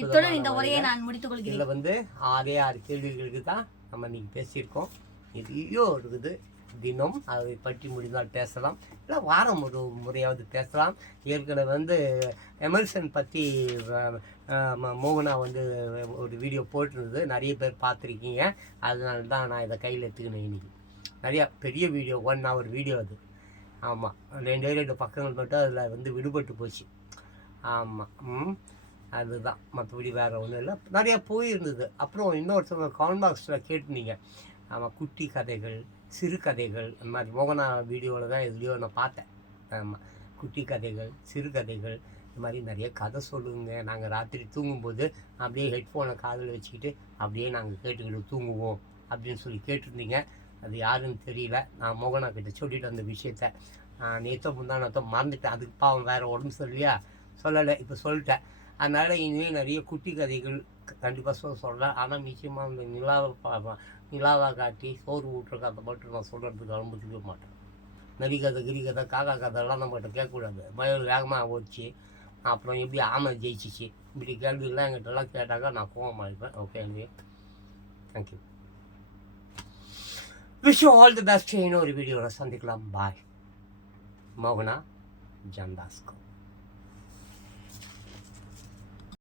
இத்துடன் இந்த உரையை நான் முடித்துக் கொள்கிறேன். இதில் வந்து 6 கேள்விகளுக்கு தான் நம்ம இன்னைக்கு பேசியிருக்கோம். இது இருக்குது தினம், அதை பற்றி முடிந்தால் பேசலாம், இல்லை வாரம் ஒரு முறையாவது பேசலாம். ஏற்கனவே வந்து எமர்சன் பற்றி மோகனா வந்து ஒரு வீடியோ போட்டிருந்தது, நிறைய பேர் பார்த்துருக்கீங்க. அதனால தான் நான் இதை கையில் எடுத்துக்கினேன். இன்றைக்கி நிறையா பெரிய வீடியோ, 1 hour வீடியோ அது. ஆமாம், 2 பக்கங்கள் மட்டும் அதில் வந்து விடுபட்டு போச்சு. ஆமாம், அதுதான். மற்றபடி வேறு ஒன்றும் இல்லை, நிறையா போயிருந்தது. அப்புறம் இன்னொருத்தவங்க கமெண்ட் பாக்ஸில் கேட்டிருந்தீங்க. ஆமாம், குட்டி கதைகள், சிறு கதைகள், அந்த மாதிரி மோகனா வீடியோவில் தான் எதுலேயோ நான் பார்த்தேன். ஆமாம், குட்டி கதைகள், சிறு கதைகள், இந்த மாதிரி நிறைய கதை சொல்லுங்க. நாங்கள் ராத்திரி தூங்கும்போது அப்படியே ஹெட்ஃபோனை காதில் வச்சுக்கிட்டு அப்படியே நாங்கள் கேட்டுக்கிட்டு தூங்குவோம் அப்படின்னு சொல்லி கேட்டிருந்தீங்க. அது யாருன்னு தெரியல. நான் மோகனா கிட்ட சொல்லிவிட்டு அந்த விஷயத்த நேற்று முந்தானத்தை மறந்துட்டேன். அதுக்கு பாவம் வேறு உடம்பு சொல்லியா சொல்லலை, இப்போ சொல்லிட்டேன். அதனால் இனிமேல் நிறைய குட்டி கதைகள் கண்டிப்பாக சொல்லலாம். ஆனால் நிச்சயமாக அந்த நிலாவை காட்டி சோறு ஊட்டுற கதை மட்டும் நான் சொல்கிறதுக்கு அனுமதிக்க மாட்டேன். நரிக்கதை, கிரிக்கதை, காக்கா கதைலாம் நம்மகிட்ட கேட்கக்கூடாது. பயம் வேகமாக ஓடிச்சு, அப்புறம் எப்படி ஆமை ஜெயிச்சிச்சு, இப்படி கேள்வியெல்லாம் எங்கிட்டலாம் கேட்டாங்க, நான் கோவமாக இருப்பேன். Okay, thank you. Wish you all the best. இன்னொரு வீடியோவில் சந்திக்கலாம். பாய். மோகனா ஜான்பாஸ்கோ.